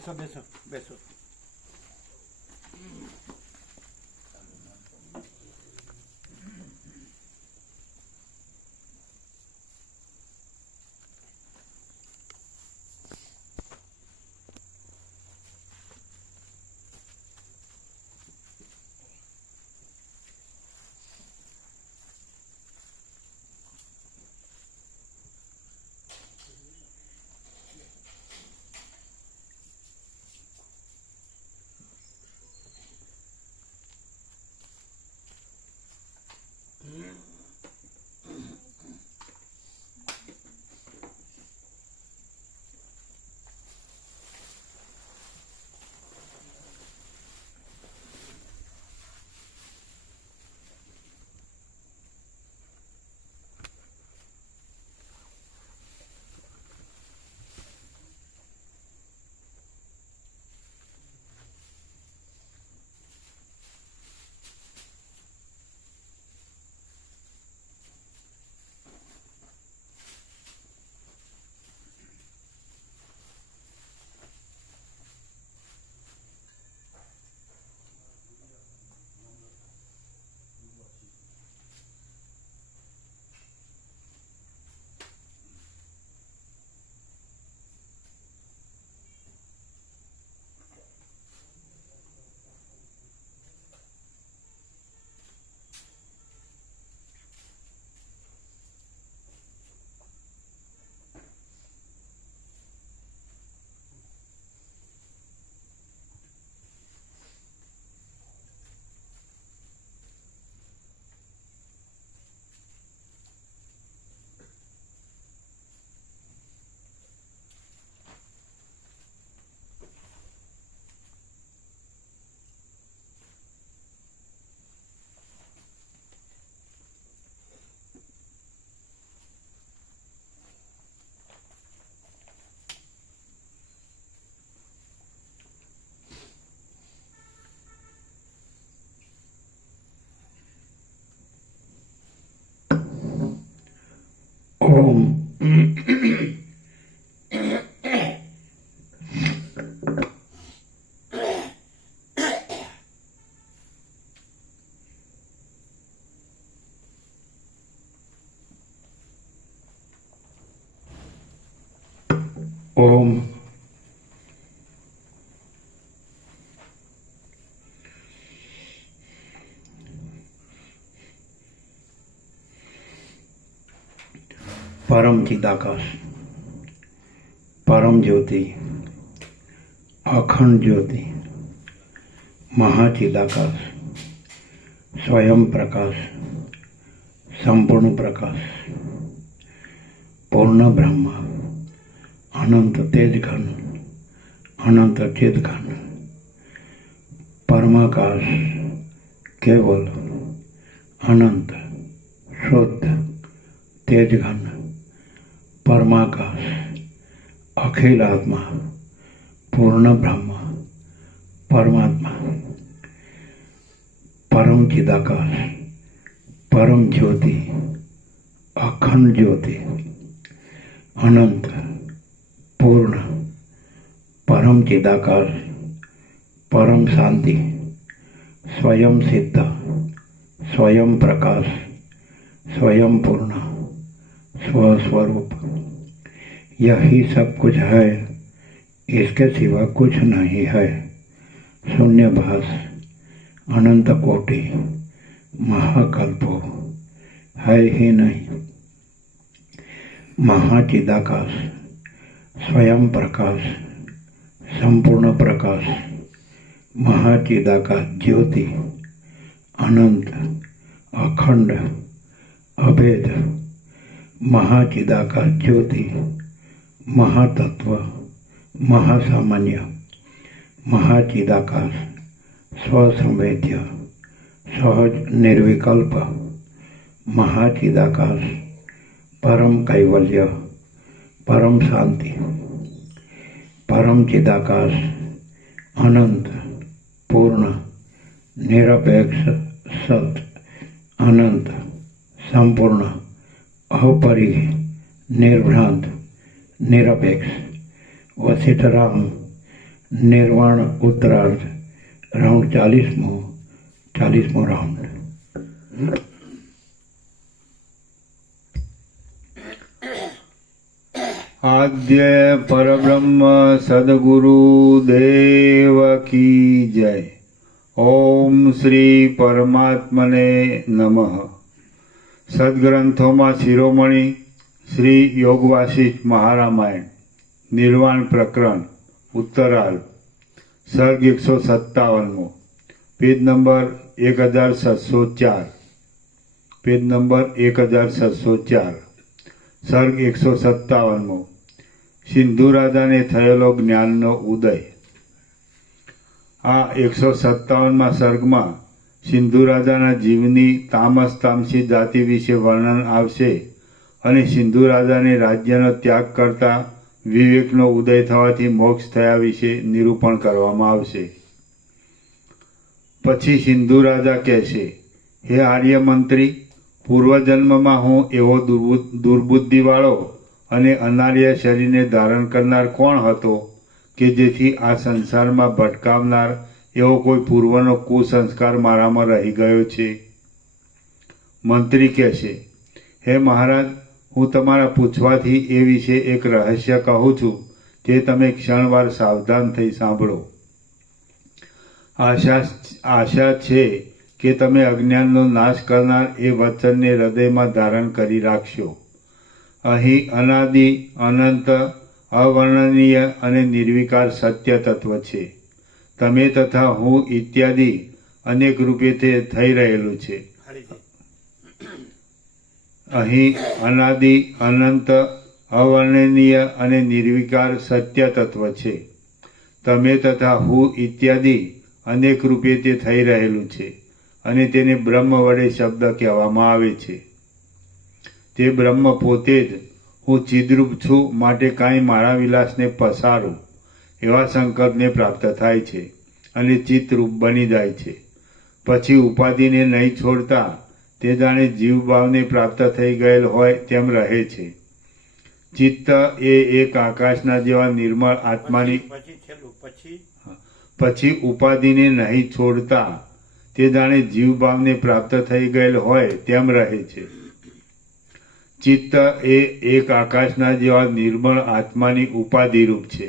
બેસો બેસો બેસો. ઓમ ઓમ परम चिदाकाश, परम ज्योति, अखंड ज्योति, महाचिदाकाश, स्वयं प्रकाश, संपूर्ण प्रकाश, पूर्ण ब्रह्म, अनंत तेज घन, अनंत चिद घन, परमाकाश, केवल अनंत शुद्ध तेज घन, परमाकाश, अखिल आत्मा, पूर्ण ब्रह्म, परमात्मा, परम चिदाकाश, परम ज्योति, अखंड ज्योति, अनंत पूर्ण परम चिदाकाश, परम शांति, स्वयं सिद्ध, स्वयं प्रकाश, स्वयं पूर्ण, स्वस्वरूप, यही सब कुछ है, इसके सिवा कुछ नहीं है। शून्यभास, अनंत कोटि, महाकल्पो है ही नहीं। महाचिदाकाश, स्वयं प्रकाश, संपूर्ण प्रकाश, महाचिदाकाश ज्योति, अनंत, अखंड, अभेद, महाचिदाकाश ज्योति, महातत्व, महासामान्य, महाचिदाकाश, स्वसंवेद्य, सहज निर्विकल्प, महाचिदाकाश, परम कैवल्य, परम शांति, परम चिदाकाश, अनंत पूर्ण निरपेक्ष सत, अनंत संपूर्ण अपरिह निर्भ्रांत निरपेक्ष वशिष्ठ राम निर्वाण उत्तरार्ध राउंड 40मो राउंड। आद्य परब्रह्म सद्गुरु देव की जय। ओम श्री परमात्मने नमः। सद्ग्रंथों शिरोमणि श्री योग वासिष्ठ महारामायण निर्वाण प्रकरण उत्तरार्ध सर्ग 157 पेज नंबर 1704 पेज नंबर 1704 सर्ग 157 સિંધુ રાજાને થયેલો જ્ઞાનનો ઉદય। આ 157માં સર્ગમાં સિંધુ રાજાના જીવની તામસ તામસી જાતિ વિશે વર્ણન આવશે અને સિંધુ રાજાને રાજ્યનો ત્યાગ કરતા વિવેકનો ઉદય થવાથી મોક્ષ થયા વિશે નિરૂપણ કરવામાં આવશે। પછી સિંધુ રાજા કહેશે, હે આર્ય મંત્રી, પૂર્વજન્મમાં હું એવો દુર્બુદ્ધિવાળો અને અનાર્ય શરીરને ધારણ કરનાર કોણ હતો કે જેથી આ સંસારમાં ભટકાવનાર એવો કોઈ પૂર્વનો કુસંસ્કાર મારામાં રહી ગયો છે? મંત્રી કહેશે, હે મહારાજ, હું તમારા પૂછવાથી એ વિશે એક રહસ્ય કહું છું, જે તમે ક્ષણવાર સાવધાન થઈ સાંભળો। આશા છે કે તમે અજ્ઞાનનો નાશ કરનાર એ વચનને હૃદયમાં ધારણ કરી રાખશો। અહીં અનાદિ અનંત અવર્ણનીય અને નિર્વિકાર સત્ય તત્વ છે। તમે તથા હું ઇત્યાદિ અનેક રૂપે તે થઈ રહેલું છે। અહીં અનાદિ અનંત અવર્ણનીય અને નિર્વિકાર સત્ય તત્વ છે। તમે તથા હું ઇત્યાદિ અનેક રૂપે તે થઈ રહેલું છે અને તેને બ્રહ્મ વડે શબ્દ કહેવામાં આવે છે। તે બ્રહ્મ પોતે જ હું ચિદરૂપ છું, માટે કાંઈ મારા વિલાસને પસારું એવા સંકલ્પને પ્રાપ્ત થાય છે અને ચિત્તરૂપ બની જાય છે। પછી ઉપાધિને નહીં છોડતા તે જાણે જીવભાવને પ્રાપ્ત થઈ ગયેલ હોય તેમ રહે છે। ચિત્ત એ એક આકાશના જેવા નિર્મળ આત્માની પછી ઉપાધિને નહીં છોડતા તે જાણે જીવભાવને પ્રાપ્ત થઈ ગયેલ હોય તેમ રહે છે। ચિત્ત એ એક આકાશના જેવા નિર્મળ આત્માની ઉપાધિરૂપ છે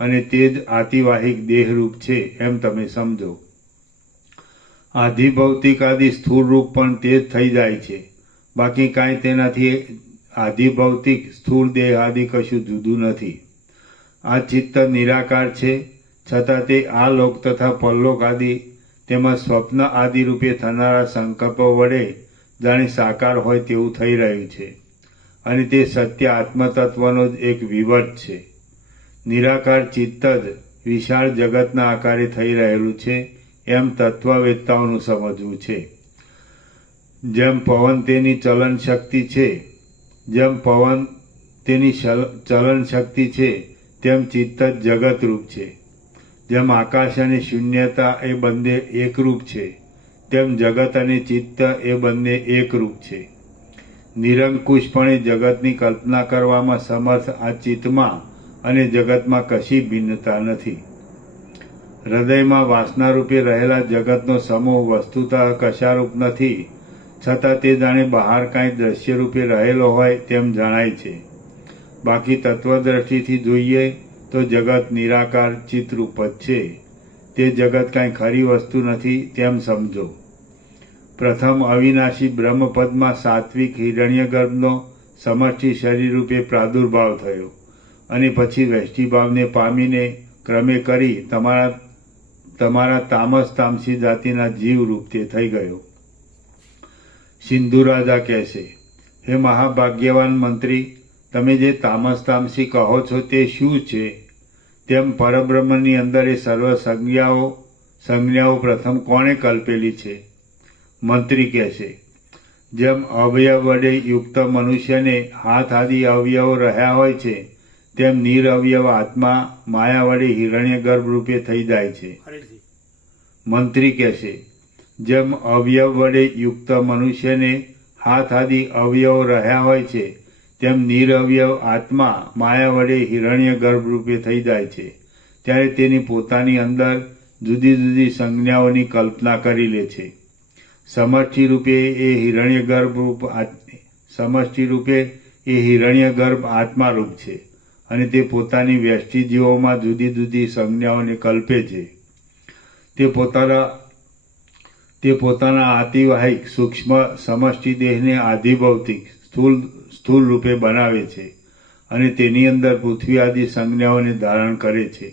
અને તે જ આતિવાહિક દેહરૂપ છે એમ તમે સમજો। આધિભૌતિક આદિ સ્થૂળ રૂપ પણ તે જ થઈ જાય છે, બાકી કાંઈ તેનાથી આધિભૌતિક સ્થૂળ દેહ આદિ કશું જુદું નથી। આ ચિત્ત નિરાકાર છે, છતાં તે આ લોક તથા પરલોક આદિ તેમજ સ્વપ્ન આદિ રૂપે થનારા સંકલ્પો વડે જાણે સાકાર હોય તેવું થઈ રહ્યું છે અને તે સત્ય આત્મતત્વનો જ એક વિવટ છે। નિરાકાર ચિત્ત જ વિશાળ જગતના આકારે થઈ રહેલું છે એમ તત્વવેત્તાઓનું સમજવું છે। જેમ પવન તેની ચલન શક્તિ છે તેમ ચિત્ત જ જગતરૂપ છે। જેમ આકાશ અને શૂન્યતા એ બંને એકરૂપ છે, તેમ જગત અને ચિત્ત એ બંને એકરૂપ છે। નિરંકુશપણે જગતની કલ્પના કરવામાં સમર્થ આ ચિત્તમાં અને જગતમાં કશી ભિન્નતા નથી। હૃદયમાં વાસનારૂપે રહેલા જગતનો સમૂહ વસ્તુતઃ કશારૂપ નથી, છતાં તે જાણે બહાર કાંઈ દ્રશ્યરૂપે રહેલો હોય તેમ જણાય છે। બાકી તત્વદ્રષ્ટિથી જોઈએ તો જગત નિરાકાર ચિત્તરૂપ જ છે। તે જગત કાંઈ ખરી વસ્તુ નથી તેમ સમજો। પ્રથમ અવિનાશી બ્રહ્મપદમાં સાત્વિક હિરણ્યગર્ભનો સમષ્ટિ શરીર રૂપે પ્રાદુર્ભાવ થયો અને પછી વૈષ્ટિભાવને પામીને ક્રમે કરી તમારા તામસ તામસી જાતિના જીવરૂપ તે થઈ ગયો। સિંધુ રાજા કહેશે, હે મહાભાગ્યવાન મંત્રી, તમે જે તામસ તામસી કહો છો તે શું છે? તેમ પરબ્રહ્મની અંદર એ સર્વ સંજ્ઞાઓ પ્રથમ કોણે કલ્પેલી છે? મંત્રી કહેશે, જેમ અવયવ વડે યુક્ત મનુષ્યને હાથ આદિ અવયવો રહ્યા હોય છે, તેમ નિરઅવયવ આત્મા માયા વડે હિરણ્યગર્ભ રૂપે થઈ જાય છે। મંત્રી કહેશે, જેમ અવયવ વડે યુક્ત મનુષ્યને હાથ આદિ અવયવો રહ્યા હોય છે, તેમ નિરઅવયવ આત્મા માયા વડે હિરણ્યગર્ભ રૂપે થઈ જાય છે। ત્યારે તેની પોતાની અંદર જુદી જુદી સંજ્ઞાઓની કલ્પના કરી લે છે. સમષ્ટિ રૂપે એ હિરણ્યગર્ભ આત્મારૂપ છે અને તે પોતાની વ્યષ્ટિ જીવોમાં જુદી જુદી સંજ્ઞાઓને કલ્પે છે. તે પોતાના આતિવાહિક સૂક્ષ્મ સમષ્ટિ દેહને આધિભૌતિક સ્થૂળ રૂપે બનાવે છે અને તેની અંદર પૃથ્વી આદિ સંજ્ઞાઓને ધારણ કરે છે.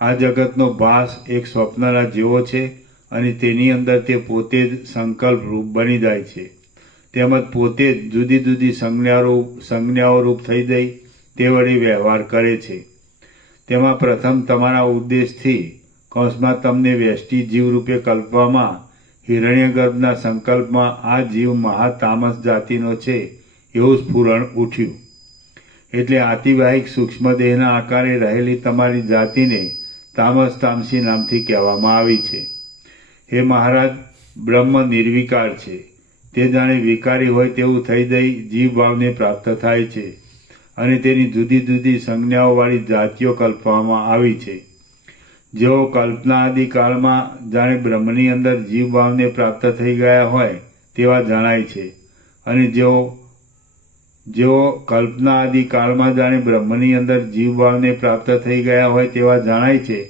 આ જગતનો ભાસ એક સ્વપ્નના જેવો છે અને તેની અંદર તે પોતે જ સંકલ્પ રૂપ બની જાય છે. તેમજ પોતે જ જુદી જુદી સંજ્ઞાઓ રૂપ થઈ જઈ તે વડે વ્યવહાર કરે છે. તેમાં પ્રથમ તમારા ઉદ્દેશથી કૌંસમાં તમને વ્યષ્ટિ જીવ રૂપે કલ્પવામાં હિરણ્યગર્ભના સંકલ્પમાં આ જીવ મહાતામસ જાતિનો છે એવું સ્ફુરણ ઉઠ્યું. એટલે આતિવાહિક સૂક્ષ્મ દેહના આકારે રહેલી તમારી જાતિને તામસ તામસી નામથી કહેવામાં આવી છે. હે મહારાજ, બ્રહ્મ નિર્વિકાર છે. તે જાણે વિકારી હોય તેવું થઈ જઈ જીવ ભાવને પ્રાપ્ત થાય છે અને તેની જુદી જુદી સંજ્ઞાઓવાળી જાતિઓ કલ્પવામાં આવી છે. જેઓ કલ્પના આદિ કાળમાં જાણે બ્રહ્મની અંદર જીવ ભાવને પ્રાપ્ત થઈ ગયા હોય તેવા જણાય છે અને જેઓ કલ્પના આદિ કાળમાં જાણે બ્રહ્મની અંદર જીવ ભાવને પ્રાપ્ત થઈ ગયા હોય તેવા જણાય છે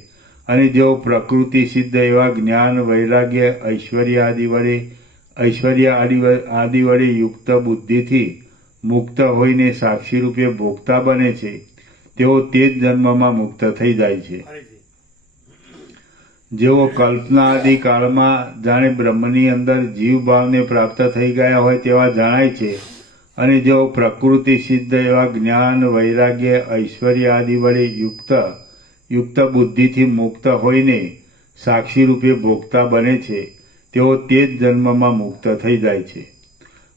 અને જેઓ પ્રકૃતિ સિદ્ધ એવા જ્ઞાન વૈરાગ્ય ઐશ્વર્ય આદિ વડે યુક્ત બુદ્ધિથી મુક્ત હોઈને સાક્ષી રૂપે ભોગતા બને છે તેઓ તે જ જન્મમાં મુક્ત થઈ જાય છે. જેઓ કલ્પના આદિ કાળમાં જાણે બ્રહ્મની અંદર જીવ ભાવને પ્રાપ્ત થઈ ગયા હોય તેવા જણાય છે અને જેઓ પ્રકૃતિ સિદ્ધ એવા જ્ઞાન વૈરાગ્ય ઐશ્વર્ય આદિ વડે યુક્ત બુદ્ધિથી મુક્ત હોઈને સાક્ષી રૂપે ભોગતા બને છે તેઓ તે જ જન્મમાં મુક્ત થઈ જાય છે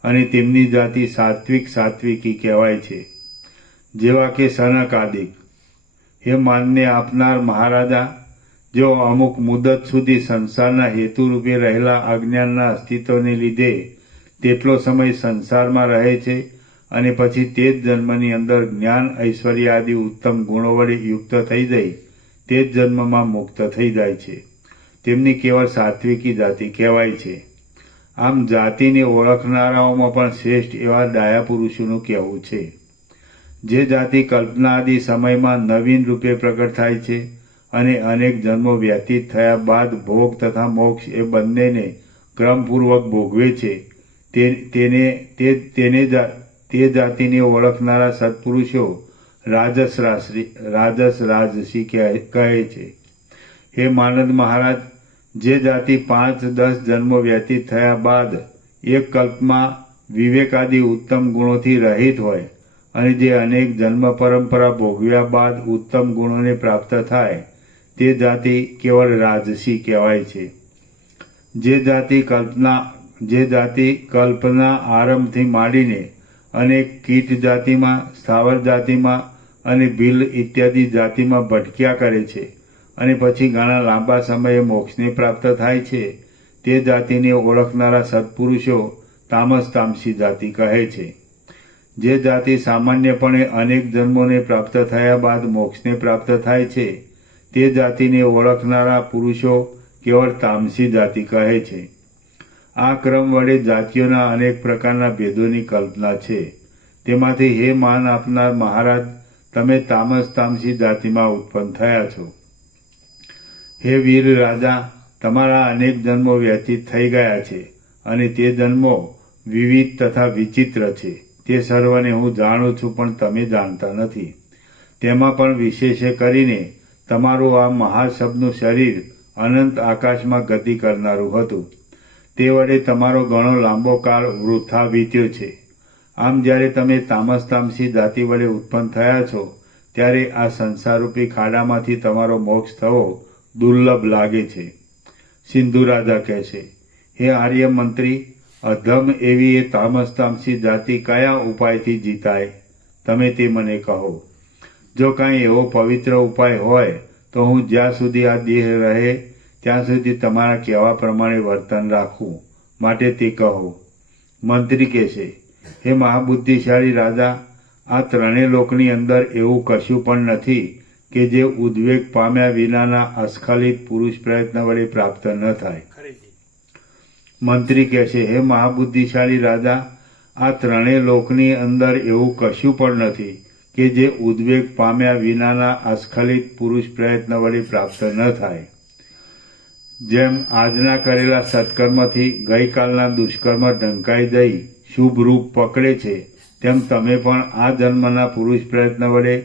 અને તેમની જાતિ સાત્વિકી કહેવાય છે. જેવા કે સનક આદિક. હે માનને આપનાર મહારાજા, જેઓ અમુક મુદત સુધી સંસારના હેતુરૂપે રહેલા અજ્ઞાનના અસ્તિત્વને લીધે તેટલો સમય સંસારમાં રહે છે અને પછી તે જ જન્મની અંદર જ્ઞાન ઐશ્વર્ય આદિ ઉત્તમ ગુણો વડે યુક્ત થઈ જઈ તે જ જન્મમાં મુક્ત થઈ જાય છે. તેમની કેવળ સાત્વિકી જાતિ કહેવાય છે. આમ જાતિને ઓળખનારાઓમાં પણ શ્રેષ્ઠ એવા ડાયા પુરુષોનું કહેવું છે. જે જાતિ કલ્પના આદિ સમયમાં નવીન રૂપે પ્રગટ થાય છે અને અનેક જન્મો વ્યતીત થયા બાદ ભોગ તથા મોક્ષ એ બંનેને ક્રમપૂર્વક ભોગવે છે તે જાતિને ઓળખનારા સત્પુરુષો રાજસી કહે છે. હે માનદ મહારાજ, જે જાતિ 5-10 જન્મો વ્યતીત થયા બાદ એક કલ્પમાં વિવેકાદી ઉત્તમ ગુણોથી રહિત હોય અને જે અનેક જન્મ પરંપરા ભોગવ્યા બાદ ઉત્તમ ગુણોને પ્રાપ્ત થાય તે જાતિ કેવળ રાજસી કહેવાય છે. જે જાતિ કલ્પના આરંભથી માંડીને અનેક કીટ જાતિમાં, સ્થાવર જાતિમાં અને ભીલ ઇત્યાદિ જાતિમાં ભટક્યા કરે છે અને પછી ઘણા લાંબા સમયે મોક્ષને પ્રાપ્ત થાય છે તે જાતિને ઓળખનારા સત્પુરુષો તામસી જાતિ કહે છે. જે જાતિ સામાન્યપણે અનેક જન્મોને પ્રાપ્ત થયા બાદ મોક્ષને પ્રાપ્ત થાય છે તે જાતિને ઓળખનારા પુરુષો કેવળ તામસી જાતિ કહે છે. આ ક્રમ વડે જાતિઓના અનેક પ્રકારના ભેદોની કલ્પના છે. તેમાંથી હે માન આપનાર મહારાજ, તમે તામસી જાતિમાં ઉત્પન્ન થયા છો. હે વીર રાજા, તમારા અનેક જન્મો વ્યતીત થઈ ગયા છે અને તે જન્મો વિવિધ તથા વિચિત્ર છે. તે સર્વને હું જાણું છું પણ તમે જાણતા નથી. તેમાં પણ વિશેષે કરીને તમારું આ મહાશબનું શરીર અનંત આકાશમાં ગતિ કરનારું હતું. તે વડે તમારો ઘણો લાંબો કાળ વૃથા વીત્યો છે. આમ જ્યારે તમે તામસી જાતિ વડે ઉત્પન્ન થયા છો ત્યારે આ સંસારરૂપી ખાડામાંથી તમારો મોક્ષ થવો દુર્લભ લાગે છે. સિંધુ રાજા કહે છે, હે આર્ય મંત્રી, અધમ એવી એ તામસી જાતિ કયા ઉપાયથી જીતાય? તમે તે મને કહો. જો કાંઈ એવો પવિત્ર ઉપાય હોય તો હું જ્યાં સુધી આ દેહ રહે ત્યાં સુધી તમારા કહેવા પ્રમાણે વર્તન રાખવું, માટે તે કહો. મંત્રી કહેશે, હે મહાબુદ્ધિશાળી રાજા, આ ત્રણેય લોકની અંદર એવું કશું પણ નથી કે જે ઉદ્વેગ પામ્યા વિનાના અસ્ખલિત પુરુષ પ્રયત્ન વડે પ્રાપ્ત ન થાય. મંત્રી કહે છે, હે મહાબુદ્ધિશાળી રાજા, આ ત્રણેય લોકની અંદર એવું કશું પણ નથી કે જે ઉદ્વેગ પામ્યા વિનાના અસ્ખલિત પુરુષ પ્રયત્ન વડે પ્રાપ્ત ન થાય. જેમ આજના કરેલા સત્કર્મથી ગઈકાલના દુષ્કર્મ ઢંકાઈ જઈ શુભ રૂપ પકડે છે, તેમ તમે પણ આ જન્મના પુરુષ પ્રયત્ન વડે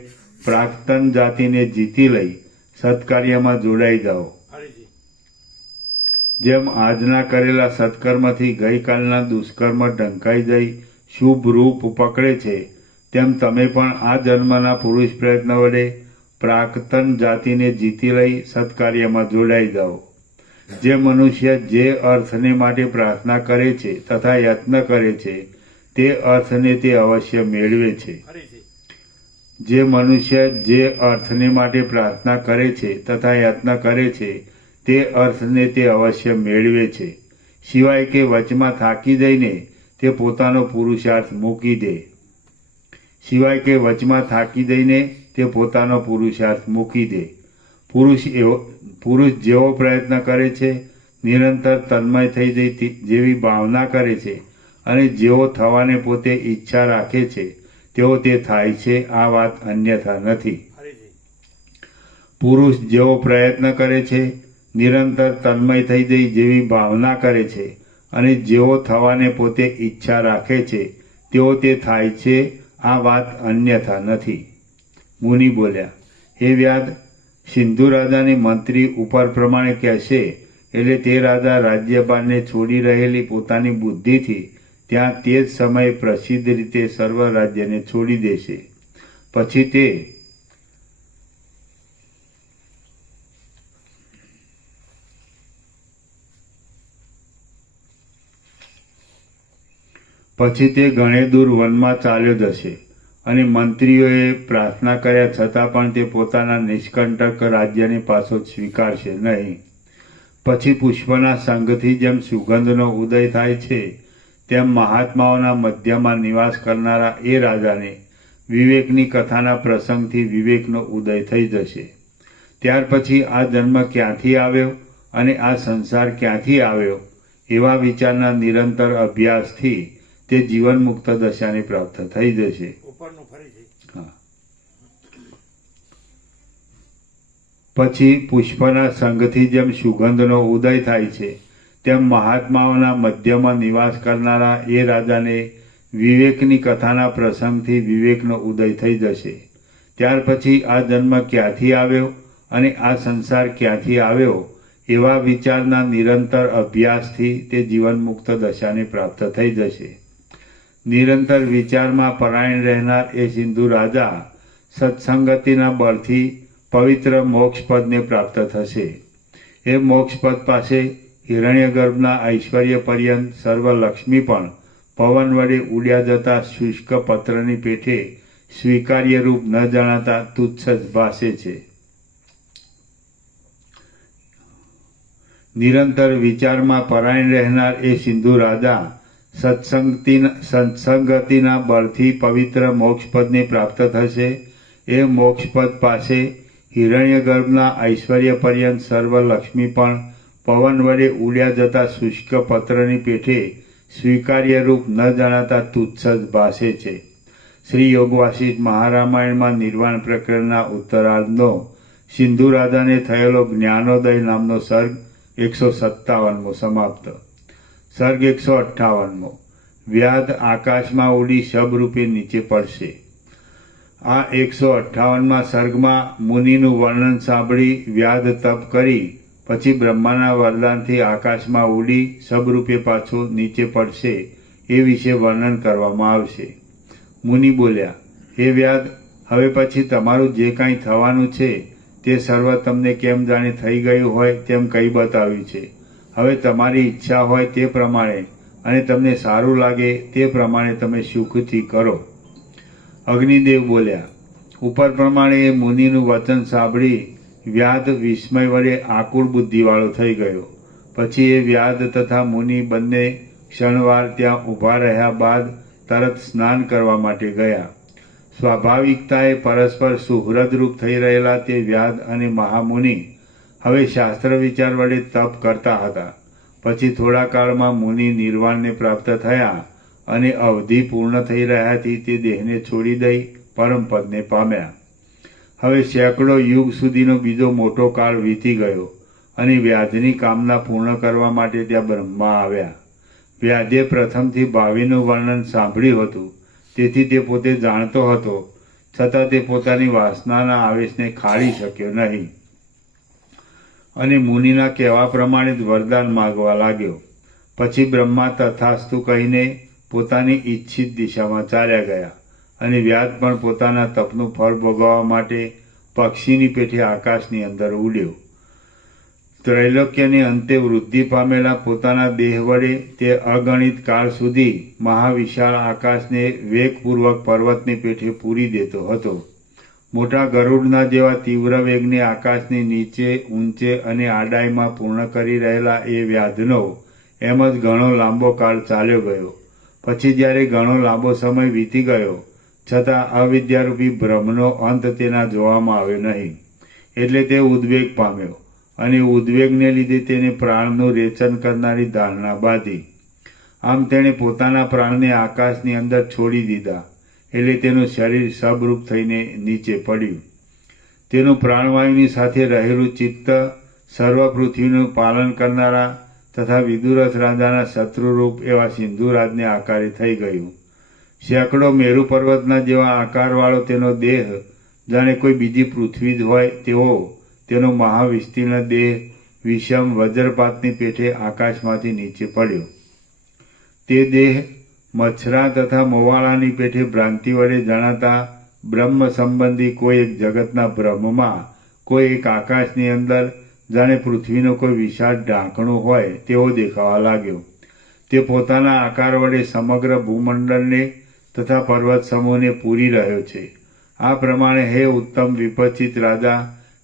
પ્રાક્તન જાતિને જીતી લઈ સત્કાર્યમાં જોડાઈ જાઓ. જેમ આજના કરેલા સત્કર્મથી ગઈકાલના દુષ્કર્મ ઢંકાઈ જઈ શુભ રૂપ પકડે છે, તેમ તમે પણ આ જન્મના પુરુષ પ્રયત્ન વડે પ્રાક્તન જાતિને જીતી લઈ સત્કાર્યમાં જોડાઈ જાઓ. જે મનુષ્ય જે અર્થને માટે પ્રાર્થના કરે છે તથા યત્ન કરે છે તે અર્થને તે અવશ્ય મેળવે છે. જે મનુષ્ય જે અર્થને માટે પ્રાર્થના કરે છે તથા યત્ન કરે છે તે અર્થને તે અવશ્ય મેળવે છે, સિવાય કે વચમાં થાકી જઈને તે પોતાનો પુરુષાર્થ મૂકી દે. સિવાય કે વચમાં થાકી જઈને તે પોતાનો પુરુષાર્થ મૂકી દે. પુરુષ જેવો પ્રયત્ન કરે છે, નિરંતર તન્મય થઈ જઈ જેવી ભાવના કરે છે અને જેવો થવાને પોતે ઈચ્છા રાખે છે તેવો તે થાય છે, આ વાત અન્યથા નથી. પુરુષ જેવો પ્રયત્ન કરે છે, નિરંતર તન્મય થઈ જઈ જેવી ભાવના કરે છે અને જેવો થવાને પોતે ઈચ્છા રાખે છે તેવો તે થાય છે, આ વાત અન્યથા નથી. મુનિ બોલ્યા, હે વ્યાદ, સિંધુ રાજાની મંત્રી ઉપર પ્રમાણે કહેશે એટલે તે રાજા રાજ્યભારને છોડી રહેલી પોતાની બુદ્ધિથી ત્યાં તે જ સમયે પ્રસિદ્ધ રીતે સર્વ રાજ્યને છોડી દેશે. પછી તે ઘણે દૂર વનમાં ચાલ્યો જશે અને મંત્રીઓએ પ્રાર્થના કર્યા છતાં પણ તે પોતાના નિષ્કંટક રાજ્યને પાછો સ્વીકારશે નહીં. પછી પુષ્પના સંઘથી જેમ સુગંધનો ઉદય થાય છે, તેમ મહાત્માઓના મધ્યમાં નિવાસ કરનારા એ રાજાને વિવેકની કથાના પ્રસંગથી વિવેકનો ઉદય થઈ જશે. ત્યાર પછી આ જન્મ ક્યાંથી આવ્યો અને આ સંસાર ક્યાંથી આવ્યો એવા વિચારના નિરંતર અભ્યાસથી તે જીવન મુક્ત દશાને પ્રાપ્ત થઈ જશે. પછી પુષ્પના સંઘથી જેમ સુગંધનો ઉદય થાય છે, તેમ મહાત્માઓના મધ્યમાં નિવાસ કરનારા એ રાજાને વિવેકની કથાના પ્રસંગથી વિવેકનો ઉદય થઈ જશે. ત્યાર પછી આ જન્મ ક્યાંથી આવ્યો અને આ સંસાર ક્યાંથી આવ્યો એવા વિચારના નિરંતર અભ્યાસથી તે જીવન મુક્ત દશાને પ્રાપ્ત થઈ જશે. નિરંતર વિચારમાં પરાયણ રહેનાર એ સિંધુ રાજા સત્સંગતિના બળથી પવિત્ર મોક્ષપદને પ્રાપ્ત થશે. એ મોક્ષપદ પાસે હિરણ્યગર્ભના ઐશ્વર્ય પર્યંત સર્વ લક્ષ્મી પણ પવન વડે ઉડ્યા જતા શુષ્ક પત્રની પેઠે સ્વીકાર્ય રૂપ ન જણાતા તુચ્છ જ ભાસે છે. નિરંતર વિચારમાં પરાયણ રહેનાર એ સિંધુ રાજા સત્સંગતિના બળથી પવિત્ર મોક્ષપદને પ્રાપ્ત થશે. એ મોક્ષપદ પાસે હિરણ્યગર્ભના ઐશ્વર્ય પર્યંત સર્વ લક્ષ્મી પણ પવન વડે ઉડ્યા જતા શુષ્ક પત્રની પેઠે સ્વીકાર્ય રૂપ ન જણાતા તુચ્છ જ ભાસે છે. શ્રી યોગવાસિષ્ઠ મહારામાયણમાં નિર્વાણ પ્રકરણના ઉત્તરાર્ધનો સિંધુ રાજાને થયેલો જ્ઞાનોદય નામનો સર્ગ 157મો સમાપ્ત. સર્ગ 158મો. વ્યાધ આકાશમાં ઉડી શબરૂપે નીચે પડશે. આ 158મા સર્ગમાં મુનિનું વર્ણન સાંભળી વ્યાધ તપ કરી પછી બ્રહ્માના વરદાનથી આકાશમાં ઉડી શબરૂપે પાછો નીચે પડશે એ વિશે વર્ણન કરવામાં આવશે. મુનિ બોલ્યા, હે વ્યાધ, હવે પછી તમારું જે કાંઈ થવાનું છે તે સર્વ તમને કેમ જાણે થઈ ગયું હોય તેમ કહી બતાવ્યું છે. હવે તમારી ઈચ્છા હોય તે પ્રમાણે અને તમને સારું લાગે તે પ્રમાણે તમે સુખથી કરો. અગ્નિદેવ બોલ્યા, ઉપર પ્રમાણે એ મુનિનું વચન સાંભળી વ્યાધ વિસ્મય વડે આકુળ બુદ્ધિવાળો થઈ ગયો. પછી એ વ્યાધ તથા મુનિ બંને ક્ષણવાર ત્યાં ઊભા રહ્યા બાદ તરત સ્નાન કરવા માટે ગયા. સ્વાભાવિકતાએ પરસ્પર સુહૃદરૂપ થઈ રહેલા તે વ્યાદ અને મહામુનિ હવે શાસ્ત્ર વિચાર વડે તપ કરતા હતા. પછી થોડા કાળમાં મુનિ નિર્વાણને પ્રાપ્ત થયા અને અવધિ પૂર્ણ થઈ રહ્યાથી તે દેહને છોડી દઈ પરમપદને પામ્યા. હવે સેંકડો યુગ સુધીનો બીજો મોટો કાળ વીતી ગયો અને વ્યાધની કામના પૂર્ણ કરવા માટે ત્યાં બ્રહ્મા આવ્યા. વ્યાધે પ્રથમથી ભાવિનું વર્ણન સાંભળ્યું હતું, તેથી તે પોતે જાણતો હતો, છતાં તે પોતાની વાસનાના આવેશને ખાળી શક્યો નહીં અને મુનિના કહેવા પ્રમાણે જ વરદાન માગવા લાગ્યો. પછી બ્રહ્મા તથાસ્તુ કહીને પોતાની ઈચ્છિત દિશામાં ચાલ્યા ગયા અને વ્યાધ પણ પોતાના તપનું ફળ ભોગવવા માટે પક્ષીની પેઠે આકાશની અંદર ઉડ્યો. ત્રૈલોક્યને અંતે વૃદ્ધિ પામેલા પોતાના દેહ વડે તે અગણિત કાળ સુધી મહાવિશાળ આકાશને વેગપૂર્વક પર્વતની પેઠે પૂરી દેતો હતો. મોટા ગરુડના જેવા તીવ્ર વેગને આકાશની નીચે ઊંચે અને આડાઈમાં પૂર્ણ કરી રહેલા એ વ્યાધનો એમ જ ઘણો લાંબો કાળ ચાલ્યો ગયો. પછી જ્યારે ઘણો લાંબો સમય વીતી ગયો છતાં અવિદ્યારૂપી ભ્રમનો અંત તેના જોવામાં આવ્યો નહીં, એટલે તે ઉદ્વેગ પામ્યો અને ઉદ્વેગને લીધે તેને પ્રાણનું રેચન કરનારી ધારણા બાંધી. આમ તેણે પોતાના પ્રાણને આકાશની અંદર છોડી દીધા, એટલે તેનું શરીર સબરૂપ થઈને નીચે પડ્યું. તેનું પ્રાણવાયુની સાથે રહેલું ચિત્ત સર્વ પૃથ્વીનું પાલન કરનારા તથા વિદુરથ રાજાના શત્રુરૂપ એવા સિંધુરાજને આકારે થઈ ગયું. સેંકડો મેરુ પર્વતના જેવા આકારવાળો તેનો દેહ જાણે કોઈ બીજી પૃથ્વી જ હોય તેવો તેનો મહાવિસ્તીર્ણ દેહ વિષમ વજ્રપાતની પેઠે આકાશમાંથી નીચે પડ્યો. તે દેહ મચ્છરા તથા મોવાળાની પેઠે ભ્રાંતિ વડે જણાતા બ્રહ્મ સંબંધી કોઈ એક જગતના બ્રહ્મમાં કોઈ એક આકાશની અંદર જાણે પૃથ્વીનો કોઈ વિશાળ ઢાંકણું હોય તેવો દેખાવા લાગ્યો. તે પોતાના આકાર વડે સમગ્ર ભૂમંડળને તથા પર્વત સમૂહને પૂરી રહ્યો છે. આ પ્રમાણે હે ઉત્તમ વિપચિત રાજા,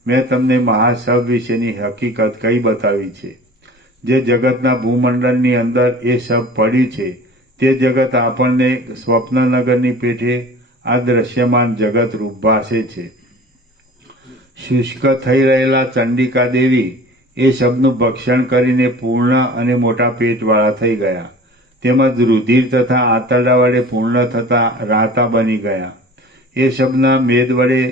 મેં તમને મહાસબ વિશેની હકીકત કઈ બતાવી છે. જે જગતના ભૂમંડળની અંદર એ સબ પડ્યું છે તે જગત આપણને સ્વપ્નનગરની પેઠે આ દ્રશ્યમાન જગત રૂપ ભાસે છે. શુષ્ક થઈ રહેલા ચંડિકા દેવી એ શબનું ભક્ષણ કરીને પૂર્ણ અને મોટા પેટવાળા થઈ ગયા, તેમજ રુધિર તથા આંતરડા વડે પૂર્ણ થતા રાતા બની ગયા. એ શબના મેદ વડે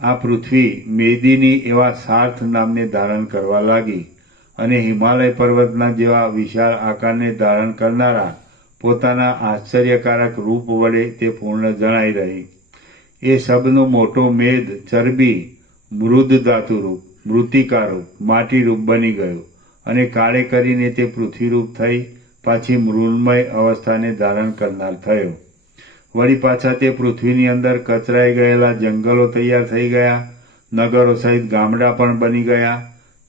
આ પૃથ્વી મેદિની એવા સાર્થ નામને ધારણ કરવા લાગી અને હિમાલય પર્વતના જેવા વિશાળ આકારને ધારણ કરનારા પોતાના આશ્ચર્યકારક રૂપ વડે તે પૂર્ણ જણાઈ રહી. એ શબનો મોટો મેદ ચરબી મૃદ ધાતુરૂપ, મૃતિકારૂપ, માટીરૂપ બની ગયો અને કાળે કરીને તે પૃથ્વીરૂપ થઈ પાછી મૃન્મય અવસ્થાને ધારણ કરનાર થયો. વળી પાછા તે પૃથ્વીની અંદર કચરાઈ ગયેલા જંગલો તૈયાર થઈ ગયા, નગરો સહિત ગામડા પણ બની ગયા,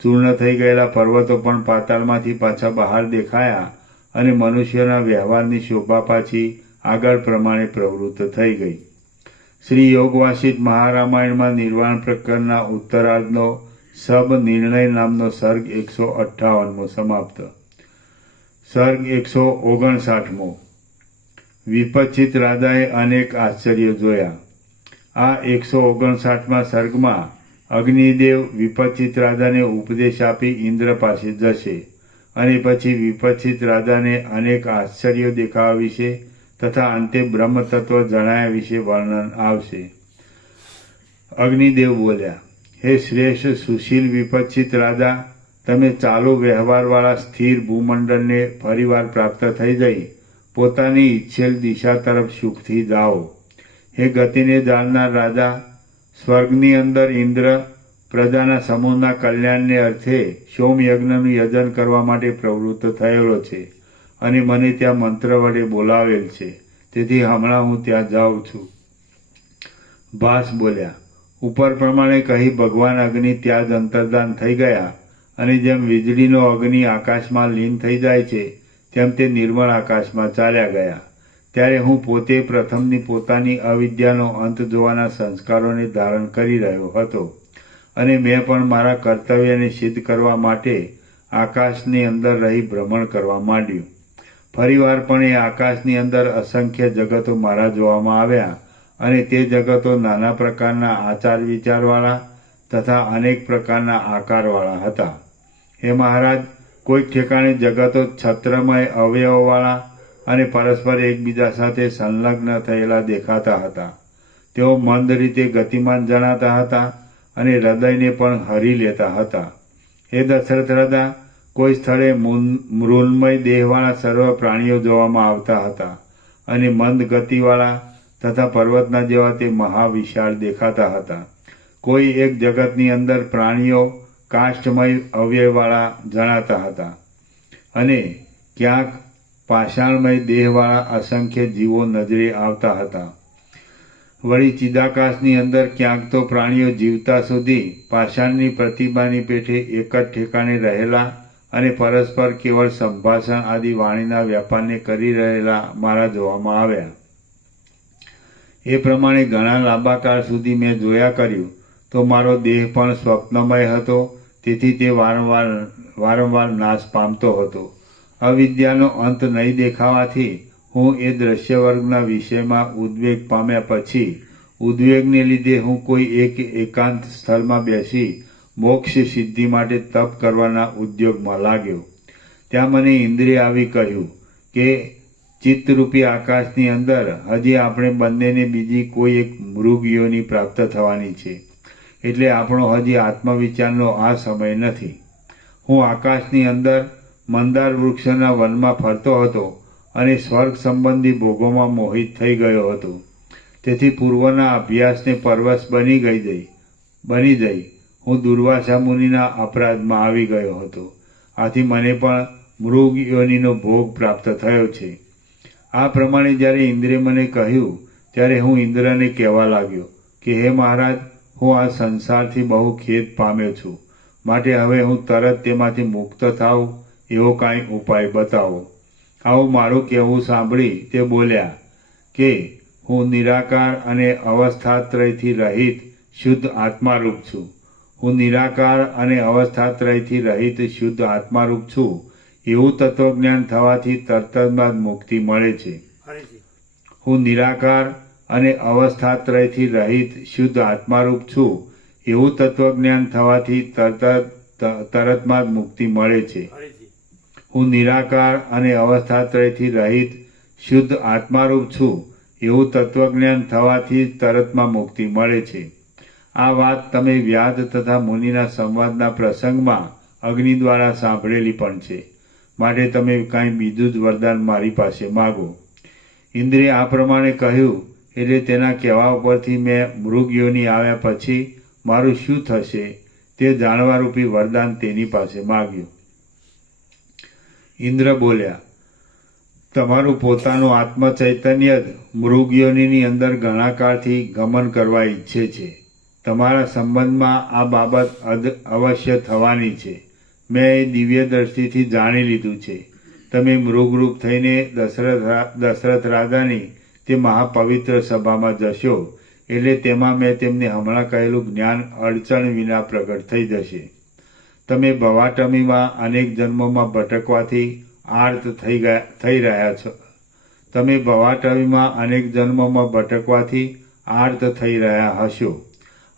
ચૂર્ણ થઈ ગયેલા પર્વતો પણ પાતાળમાંથી પાછા બહાર દેખાયા અને મનુષ્યના વ્યવહારની શોભા પાછી આગળ પ્રમાણે પ્રવૃત્ત થઈ ગઈ. શ્રી યોગવાસિષ્ઠ મહારામાયણમાં નિર્વાણ પ્રકરણના ઉત્તરાર્ધનો સબ નિર્ણય નામનો સર્ગ 158મો સમાપ્ત. સર્ગ 159મો. વિપચિત રાજાએ અનેક આશ્ચર્યો જોયા. આ 159મા સર્ગમાં અગ્નિદેવ વિપચિત રાજાને ઉપદેશ આપી ઇન્દ્ર પાસે જશે અને પછી વિપચિત રાજાને અનેક આશ્ચર્યો દેખાવા વિશે તથા અંતે બ્રહ્મતત્વ જણાયા વિશે વર્ણન આવશે. અગ્નિદેવ બોલ્યા, હે શ્રેષ્ઠ સુશીલ વિપચિત રાજા, તમે ચાલુ વ્યવહારવાળા સ્થિર ભૂમંડળને ફરીવાર પ્રાપ્ત થઈ જઈ પોતાની ઈચ્છેલ દિશા તરફ સુખથી જાઓ. હે ગતિને જાણનાર રાજા, સ્વર્ગની અંદર ઇન્દ્ર પ્રજાના સમૂહના કલ્યાણને અર્થે સોમયજ્ઞનું યજન કરવા માટે પ્રવૃત્ત થયેલો છે અને મને ત્યાં મંત્ર વડે બોલાવેલ છે, તેથી હમણાં હું ત્યાં જાઉં છું. ભાસ બોલ્યા, ઉપર પ્રમાણે કહી ભગવાન અગ્નિ ત્યાં જ અંતર્ધાન થઈ ગયા અને જેમ વીજળીનો અગ્નિ આકાશમાં લીન થઈ જાય છે તેમ તે નિર્મળ આકાશમાં ચાલ્યા ગયા. ત્યારે હું પોતે પ્રથમની પોતાની અવિદ્યાનો અંત જોવાના સંસ્કારોને ધારણ કરી રહ્યો હતો અને મેં પણ મારા કર્તવ્યને સિદ્ધ કરવા માટે આકાશની અંદર રહી ભ્રમણ કરવા માંડ્યું. ફરીવાર પણ એ આકાશની અંદર અસંખ્ય જગતો મારા જોવામાં આવ્યા અને તે જગતો નાના પ્રકારના આચાર વિચારવાળા તથા અનેક પ્રકારના આકારવાળા હતા. હે મહારાજ, કોઈક ઠેકાણે જગતો છત્રમય અવયવવાળા અને પરસ્પર એકબીજા સાથે સંલગ્ન થયેલા દેખાતા હતા. તેઓ મંદ રીતે ગતિમાન જણાતા હતા અને હૃદયને પણ હરી લેતા હતા. હે દશરથ રાજા, કોઈ સ્થળે મૃન્મય દેહવાળા સર્વ પ્રાણીઓ જોવામાં આવતા હતા અને મંદ ગતિવાળા તથા પર્વતના જેવા તે મહાવિશાળ દેખાતા હતા. કોઈ એક જગતની અંદર પ્રાણીઓ કાષ્ઠમય અવયવવાળા જણાતા હતા અને ક્યાંક પાષાણમય દેહવાળા અસંખ્ય જીવો નજરે આવતા હતા. વળી ચિદાકાશની અંદર ક્યાંક તો પ્રાણીઓ જીવતા સુધી પાષાણની પ્રતિમાની પેઠે એક જ ઠેકાણે રહેલા અને પરસ્પર કેવળ સંભાષણ આદિ વાણીના વ્યાપારને કરી રહેલા મારા જોવામાં આવ્યા. એ પ્રમાણે ઘણા લાંબા કાળ સુધી મેં જોયા કર્યું તો મારો દેહ પણ સ્વપ્નમય હતો, તેથી તે વારંવાર નાશ પામતો હતો. અવિદ્યાનો અંત નહીં દેખાવાથી હું એ દ્રશ્ય વર્ગના વિષયમાં ઉદ્વેગ પામ્યા પછી ઉદ્વેગને લીધે હું કોઈ એક એકાંત સ્થળમાં બેસી મોક્ષ સિદ્ધિ માટે તપ કરવાના ઉદ્યોગમાં લાગ્યો. ત્યાં મને ઇન્દ્રિય આવી કહ્યું કે ચિત્તરૂપી આકાશની અંદર હજી આપણે બંનેને બીજી કોઈ એક મૃગ યોનિ પ્રાપ્ત થવાની છે, એટલે આપણો હજી આત્મવિચારનો આ સમય નથી. હું આકાશની અંદર મંદાર વૃક્ષના વનમાં ફરતો હતો અને સ્વર્ગ સંબંધી ભોગોમાં મોહિત થઈ ગયો હતો. તેથી પૂર્વના અભ્યાસને પરવશ બની જઈ હું દુર્વાસા મુનિના અપરાધમાં આવી ગયો હતો. આથી મને પણ મૃગ યોનિનો ભોગ પ્રાપ્ત થયો છે. આ પ્રમાણે જ્યારે ઇન્દ્રે મને કહ્યું ત્યારે હું ઇન્દ્રને કહેવા લાગ્યો કે હે મહારાજ, હું આ સંસારથી બહુ ખેદ પામ્યો છું, માટે હવે હું તરત તેમાંથી મુક્ત થાઉં એવો કાંઈ ઉપાય બતાવો. આવું મારું કહેવું સાંભળી તે બોલ્યા કે હું નિરાકાર અને અવસ્થાત્રયથી રહિત શુદ્ધ આત્મારૂપ છું. હું નિરાકાર અને અવસ્થાત્રયથી રહિત શુદ્ધ આત્મારૂપ છું એવું તત્વજ્ઞાન થવાથી તરત જ મુક્તિ મળે છે. હું નિરાકાર અને અવસ્થાત્રયથી રહિત શુદ્ધ આત્મારૂપ છું એવું તત્વજ્ઞાન થવાથી તરતમાં જ મુક્તિ મળે છે. હું નિરાકાર અને અવસ્થાત્રયથી રહિત શુદ્ધ આત્મારૂપ છું એવું તત્વજ્ઞાન થવાથી તરતમાં મુક્તિ મળે છે. આ વાત તમે વ્યાદ તથા મુનિના સંવાદના પ્રસંગમાં અગ્નિ દ્વારા સાંભળેલી પણ છે, માટે તમે કાંઈ બીજું જ વરદાન મારી પાસે માગો. ઇન્દ્રે આ પ્રમાણે કહ્યું એટલે તેના કહેવા ઉપરથી મેં મૃગ યોનિ આવ્યા પછી મારું શું થશે તે જાણવારૂપી વરદાન તેની પાસે માગ્યું. ઇન્દ્ર બોલ્યા, તમારું પોતાનું આત્મચૈતન્ય જ મૃગ યોનિની અંદર ઘણા કાળથી ગમન કરવા ઈચ્છે છે. તમારા સંબંધમાં આ બાબત અવશ્ય થવાની છે. મેં એ દિવ્ય દ્રષ્ટિથી જાણી લીધું છે. તમે મૃગરૂપ થઈને દશરથ રાજાની તે મહાપવિત્ર સભામાં જશો એટલે તેમાં મેં તેમને હમણાં કહેલું જ્ઞાન અડચણ વિના પ્રગટ થઈ જશે. તમે ભવાટમીમાં અનેક જન્મોમાં ભટકવાથી આર્ત થઈ રહ્યા છો. તમે ભવાટમીમાં અનેક જન્મોમાં ભટકવાથી આર્ત થઈ રહ્યા હશો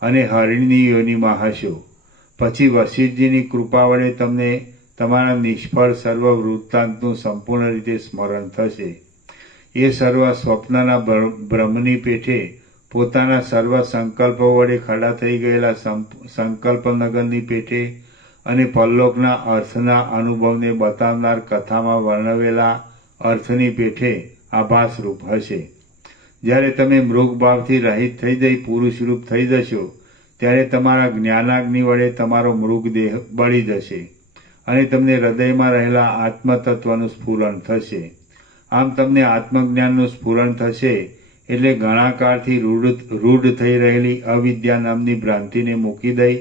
અને હરિણની યોનિમાં હશો. પછી વશિષ્ઠજીની કૃપા વડે તમને તમારા નિષ્ફળ સર્વ વૃત્તાંતનું સંપૂર્ણ રીતે સ્મરણ થશે. એ સર્વ સ્વપ્નના બ્રહ્મની પેઠે પોતાના સર્વ સંકલ્પો વડે ખડા થઈ ગયેલા સંકલ્પનગરની પેઠે અને પરલોકના અર્થના અનુભવને બતાવનાર કથામાં વર્ણવેલા અર્થની પેઠે આભાસરૂપ હશે. જ્યારે તમે મૃગભાવથી રહિત થઈ જઈ પુરુષરૂપ થઈ જશો ત્યારે તમારા જ્ઞાનાગ્નિ વડે તમારો મૃગદેહ બળી જશે અને તમને હૃદયમાં રહેલા આત્મતત્વનું સ્ફુરણ થશે. આમ તમને આત્મજ્ઞાનનું સ્ફુરણ થશે એટલે ઘણા કાળથી રૂઢ થઈ રહેલી અવિદ્યા નામની ભ્રાંતિને મૂકી દઈ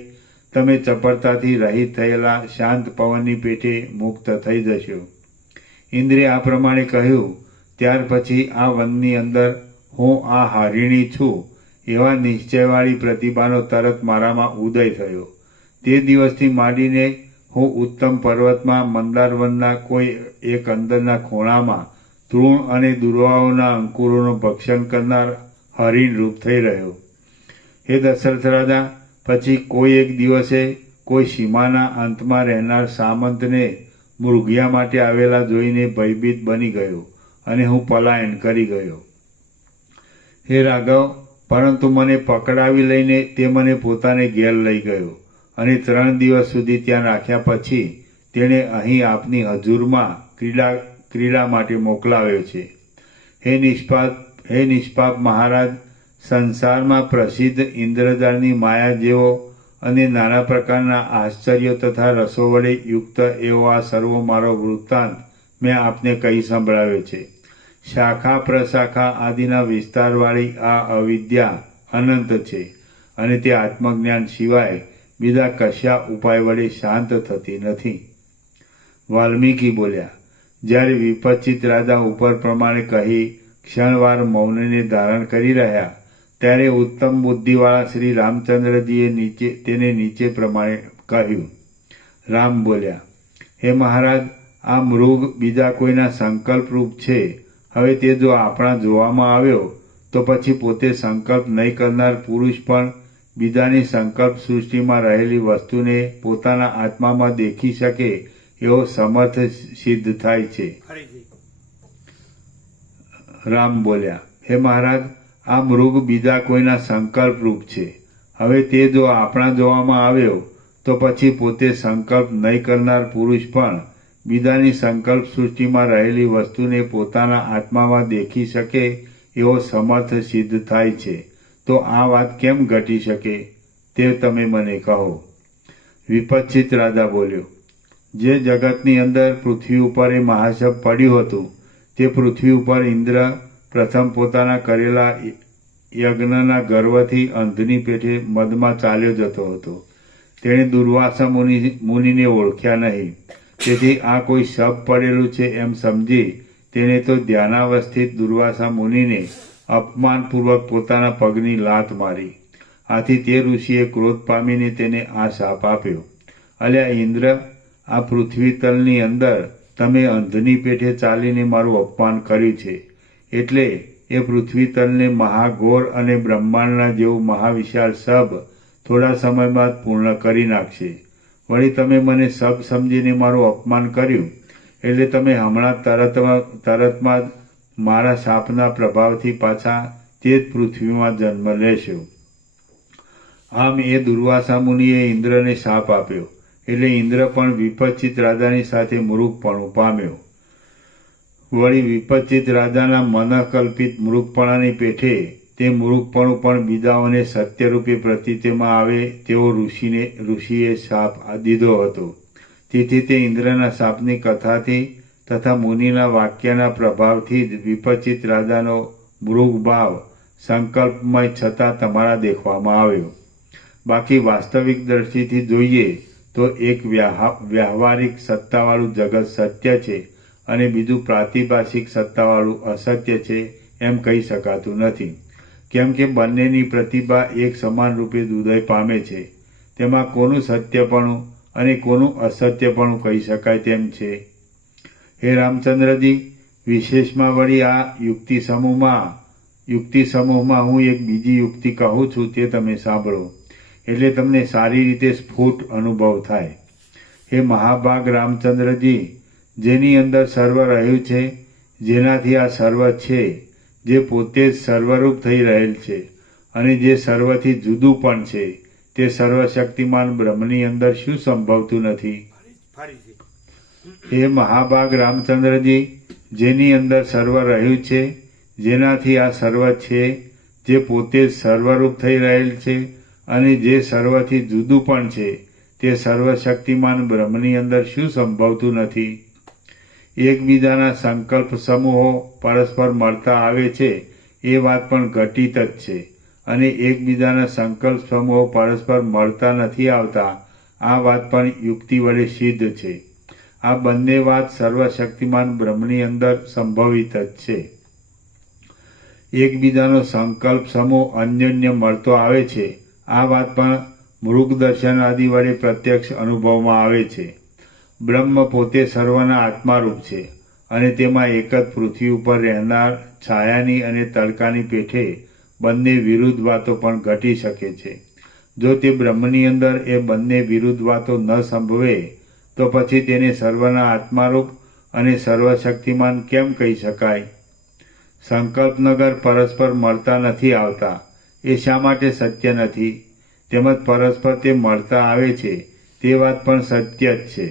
તમે ચપળતાથી રહિત થયેલા શાંત પવનની પેઠે મુક્ત થઈ જશો. ઇન્દ્રે આ પ્રમાણે કહ્યું. ત્યાર પછી આ વનની અંદર હું આ હરિણી છું એવા નિશ્ચયવાળી પ્રતિભાનો તરત મારામાં ઉદય થયો. તે દિવસથી માંડીને હું ઉત્તમ પર્વતમાં મંદારવનના કોઈ એક અંદરના ખૂણામાં તૃણ અને દુર્વાઓના અંકુરોનું ભક્ષણ કરનાર હરિણ રૂપ થઈ રહ્યો. હે દશરથ રાજા, પછી કોઈ એક દિવસે કોઈ સીમાના અંતમાં રહેનાર સામંતને મૃગયા માટે આવેલા જોઈને ભયભીત બની ગયો અને હું પલાયન કરી ગયો. હે રાઘવ, પરંતુ મને પકડાવી લઈને તે મને પોતાને ઘેર લઈ ગયો અને 3 દિવસ સુધી ત્યાં રાખ્યા પછી તેણે અહીં આપની હજુરમાં ક્રીડા માટે મોકલાવ્યો છે. હે નિષ્પાપ મહારાજ, સંસારમાં પ્રસિદ્ધ ઇન્દ્રજાળની માયા જેવો અને નાના પ્રકારના આશ્ચર્યો તથા રસો વડે યુક્ત એવો આ સર્વો મારો વૃત્તાંત મેં આપને કહી સંભળાવ્યો છે. શાખા પ્રશાખા આદિના વિસ્તારવાળી આ અવિદ્યા અનંત છે અને તે આત્મજ્ઞાન સિવાય બીજા કશા ઉપાય વડે શાંત થતી નથી. વાલ્મીકી બોલ્યા, જ્યારે વિપચિત રાજા ઉપર પ્રમાણે કહી ક્ષણવાર મૌનને ધારણ કરી રહ્યા, ત્યારે ઉત્તમ બુદ્ધિવાળા શ્રી રામચંદ્રજીએ તેને નીચે પ્રમાણે કહ્યું. રામ બોલ્યા, હે મહારાજ, આ મૃગ બીજા કોઈના સંકલ્પરૂપ છે. હવે તે જો આપણા જોવામાં આવ્યો તો પછી પોતે સંકલ્પ નહીં કરનાર પુરુષ પણ બીજાની સંકલ્પ સૃષ્ટિમાં રહેલી વસ્તુને પોતાના આત્મામાં દેખી શકે એવો સમર્થ સિદ્ધ થાય છે. રામ બોલ્યા, હે મહારાજ, આ મૃગ બીજા કોઈના સંકલ્પરૂપ છે. હવે તે જો આપણા જોવામાં આવ્યો તો પછી પોતે સંકલ્પ નહીં કરનાર પુરુષ પણ બીજાની સંકલ્પ સૃષ્ટિમાં રહેલી વસ્તુને પોતાના આત્મામાં દેખી શકે એવો સમર્થ સિદ્ધ થાય છે. તો આ વાત કેમ ઘટી શકે તે તમે મને કહો. વિપચ્છિત રાજા બોલ્યો, જે જગતની અંદર પૃથ્વી ઉપર એ મહાશબ પડ્યું હતું તે પૃથ્વી ઉપર ઇન્દ્ર પ્રથમ પોતાના કરેલા યજ્ઞના ગર્વથી અંધની પેઠે મદમાં ચાલ્યો જતો હતો. તેણે દુર્વાસા મુનિને ઓળખ્યા નહીં. તેથી આ કોઈ શબ પડેલું છે એમ સમજી તેણે તો ધ્યાનાવસ્થિત દુર્વાસા મુનિને અપમાનપૂર્વક પોતાના પગની લાત મારી. આથી તે ઋષિએ ક્રોધ પામીને તેને આ શાપ આપ્યો. અલ્યા ઇન્દ્ર, આ પૃથ્વી તલની અંદર તમે અંધની પેઠે ચાલીને મારું અપમાન કર્યું છે, એટલે એ પૃથ્વી તલને મહાઘોર અને બ્રહ્માંડના જેવું મહાવિશાળ શબ થોડા સમય બાદ પૂર્ણ કરી નાખશે. વળી તમે મને શબ સમજીને મારું અપમાન કર્યું, એટલે તમે હમણાં તરતમાં જ મારા શાપના પ્રભાવથી પાછા તે જ પૃથ્વીમાં જન્મ લેશો. આમ એ દુર્વાસા મુનિએ ઇન્દ્રને શાપ આપ્યો, એટલે ઇન્દ્ર પણ વિપચ્છિત રાજાની સાથે મૃગપણું પામ્યો. વળી વિપચ્છિત રાજાના મનઃકલ્પિત મૃગપણાની પેઠે તે મૃગપણું પણ બીજાઓને સત્યરૂપે પ્રતીતિમાં આવે તેવો ઋષિએ શાપ દીધો હતો. તેથી તે ઇન્દ્રના શાપની કથાથી તથા મુનિના વાક્યના પ્રભાવથી જ વિપચ્છિત રાજાનો મૃગભાવ સંકલ્પમય છતાં તમારા દેખવામાં આવ્યો. બાકી વાસ્તવિક દ્રષ્ટિથી જોઈએ તો એક વ્યાવહારિક સત્તાવાળું જગત સત્ય છે અને બીજું પ્રાતિભાષિક સત્તાવાળું અસત્ય છે એમ કહી શકાતું નથી. કેમ કે બંનેની પ્રતિભા એક સમાન રૂપે ઉદય પામે છે. તેમાં કોનું સત્યપણું અને કોનું અસત્યપણું કહી શકાય તેમ છે. હે રામચંદ્રજી, વિશેષમાં વળી આ યુક્તિ સમૂહમાં હું એક બીજી યુક્તિ કહું છું, તે તમે સાંભળો, એટલે તમને સારી રીતે સ્ફુટ અનુભવ થાય. હે મહાભાગ રામચંદ્રજી, જેની અંદર સર્વ રહ્યું છે, જેનાથી આ સર્વ છે, જે પોતે જ સર્વરૂપ થઈ રહેલ છે અને જે સર્વથી જુદું પણ છે, તે સર્વશક્તિમાન બ્રહ્મની અંદર શું સંભવતું નથી? હે મહાભાગ રામચંદ્રજી, જેની અંદર સર્વ રહ્યું છે, જેનાથી આ સર્વ છે, જે પોતે જ સર્વરૂપ થઈ રહેલ છે અને જે સર્વથી જુદું પણ છે, તે સર્વશક્તિમાન બ્રહ્મની અંદર શું સંભવતું નથી? એકબીજાના સંકલ્પ સમૂહો પરસ્પર મળતા આવે છે એ વાત પણ ઘટિત જ છે અને એકબીજાના સંકલ્પ સમૂહો પરસ્પર મળતા નથી આવતા આ વાત પણ યુક્તિ વડે સિદ્ધ છે. આ બંને વાત સર્વશક્તિમાન બ્રહ્મની અંદર સંભવિત જ છે. એકબીજાનો સંકલ્પ સમૂહ અન્યોન્ય મળતો આવે છે આ વાત પણ મૃગદર્શન આદિ વડે પ્રત્યક્ષ અનુભવમાં આવે છે. બ્રહ્મ પોતે સર્વના આત્મારૂપ છે અને તેમાં એક જ પૃથ્વી ઉપર રહેનાર છાયાની અને તડકાની પેઠે બંને વિરુદ્ધ વાતો પણ ઘટી શકે છે. જો તે બ્રહ્મની અંદર એ બંને વિરુદ્ધ વાતો ન સંભવે તો પછી તેને સર્વના આત્મારૂપ અને સર્વશક્તિમાન કેમ કહી શકાય? સંકલ્પનગર પરસ્પર મળતા નથી આવતા એ શા માટે સત્ય નથી? તેમજ પરસ્પર તે મળતા આવે છે તે વાત પણ સત્ય જ છે.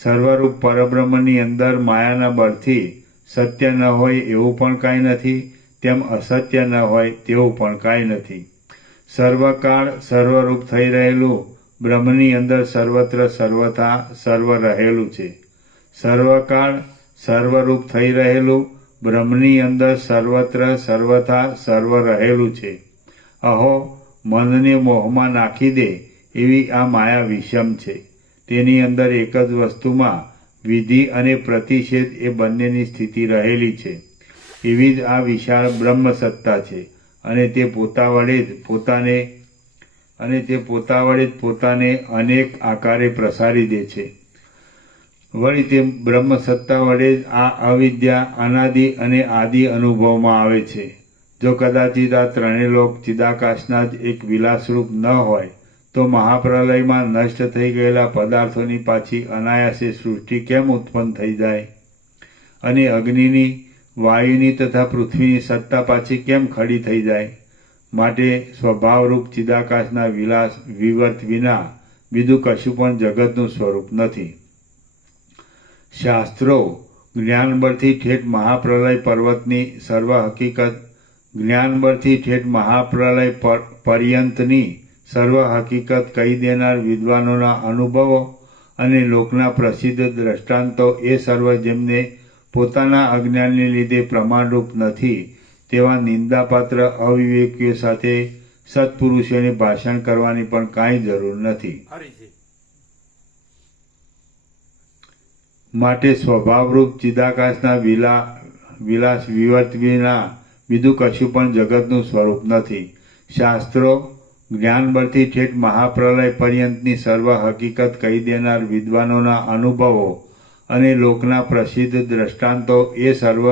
સર્વરૂપ પરબ્રહ્મની અંદર માયાના બળથી સત્ય ન હોય એવું પણ કાંઈ નથી, તેમ અસત્ય ન હોય તેવું પણ કાંઈ નથી. સર્વકાળ સર્વરૂપ થઈ રહેલું બ્રહ્મની અંદર સર્વત્ર સર્વથા સર્વ રહેલું છે. સર્વકાળ સર્વરૂપ થઈ રહેલું બ્રહ્મની અંદર સર્વત્ર સર્વથા સર્વ રહેલું છે. અહો, મનને મોહમાં નાખી દે એવી આ માયા વિષમ છે. તેની અંદર એક જ વસ્તુમાં વિધિ અને પ્રતિષેધ એ બંનેની સ્થિતિ રહેલી છે. એવી જ આ વિશાળ બ્રહ્મ સત્તા છે અને તે પોતા વડે જ પોતાને અનેક આકારે પ્રસારી દે છે. વળી તે બ્રહ્મ સત્તા વડે જ આ અવિદ્યા અનાદિ અને આદિ અનુભવમાં આવે છે. જો કદાચિત આ ત્રણેય લોક ચિદાકાશના જ એક વિલાસરૂપ ન હોય તો મહાપ્રલયમાં નષ્ટ થઈ ગયેલા પદાર્થોની પાછી અનાયાસે સૃષ્ટિ કેમ ઉત્પન્ન થઈ જાય? અને અગ્નિની, વાયુની તથા પૃથ્વીની સત્તા પાછી કેમ ખડી થઈ જાય? માટે સ્વભાવરૂપ ચિદાકાશના વિવર્ત વિના બીજું કશું પણ જગતનું સ્વરૂપ નથી. શાસ્ત્રો જ્ઞાનબળથી ઠેઠ મહાપ્રલય પર્વતની સર્વ હકીકત જ્ઞાનબળથી ઠેઠ મહાપ્રલય પર્યંતની સર્વ હકીકત કહી દેનાર વિદ્વાનોના અનુભવો અને લોકના પ્રસિદ્ધ દ્રષ્ટાંતો એ સર્વ જેમને પોતાના અજ્ઞાનને લીધે પ્રમાણરૂપ નથી તેવા નિંદાપાત્ર અવિવેકીઓ સાથે સત્પુરુષોને ભાષણ કરવાની પણ કાંઈ જરૂર નથી. માટે સ્વભાવરૂપ ચિદાકાશના વિલાસ વિવર્ત વિના બીજું કશું પણ જગતનું સ્વરૂપ નથી. શાસ્ત્રો જ્ઞાનબળથી ઠેઠ મહાપ્રલય પર્યંતની સર્વ હકીકત કહી દેનાર વિદ્વાનોના અનુભવો અને લોકના પ્રસિદ્ધ દ્રષ્ટાંતો એ સર્વ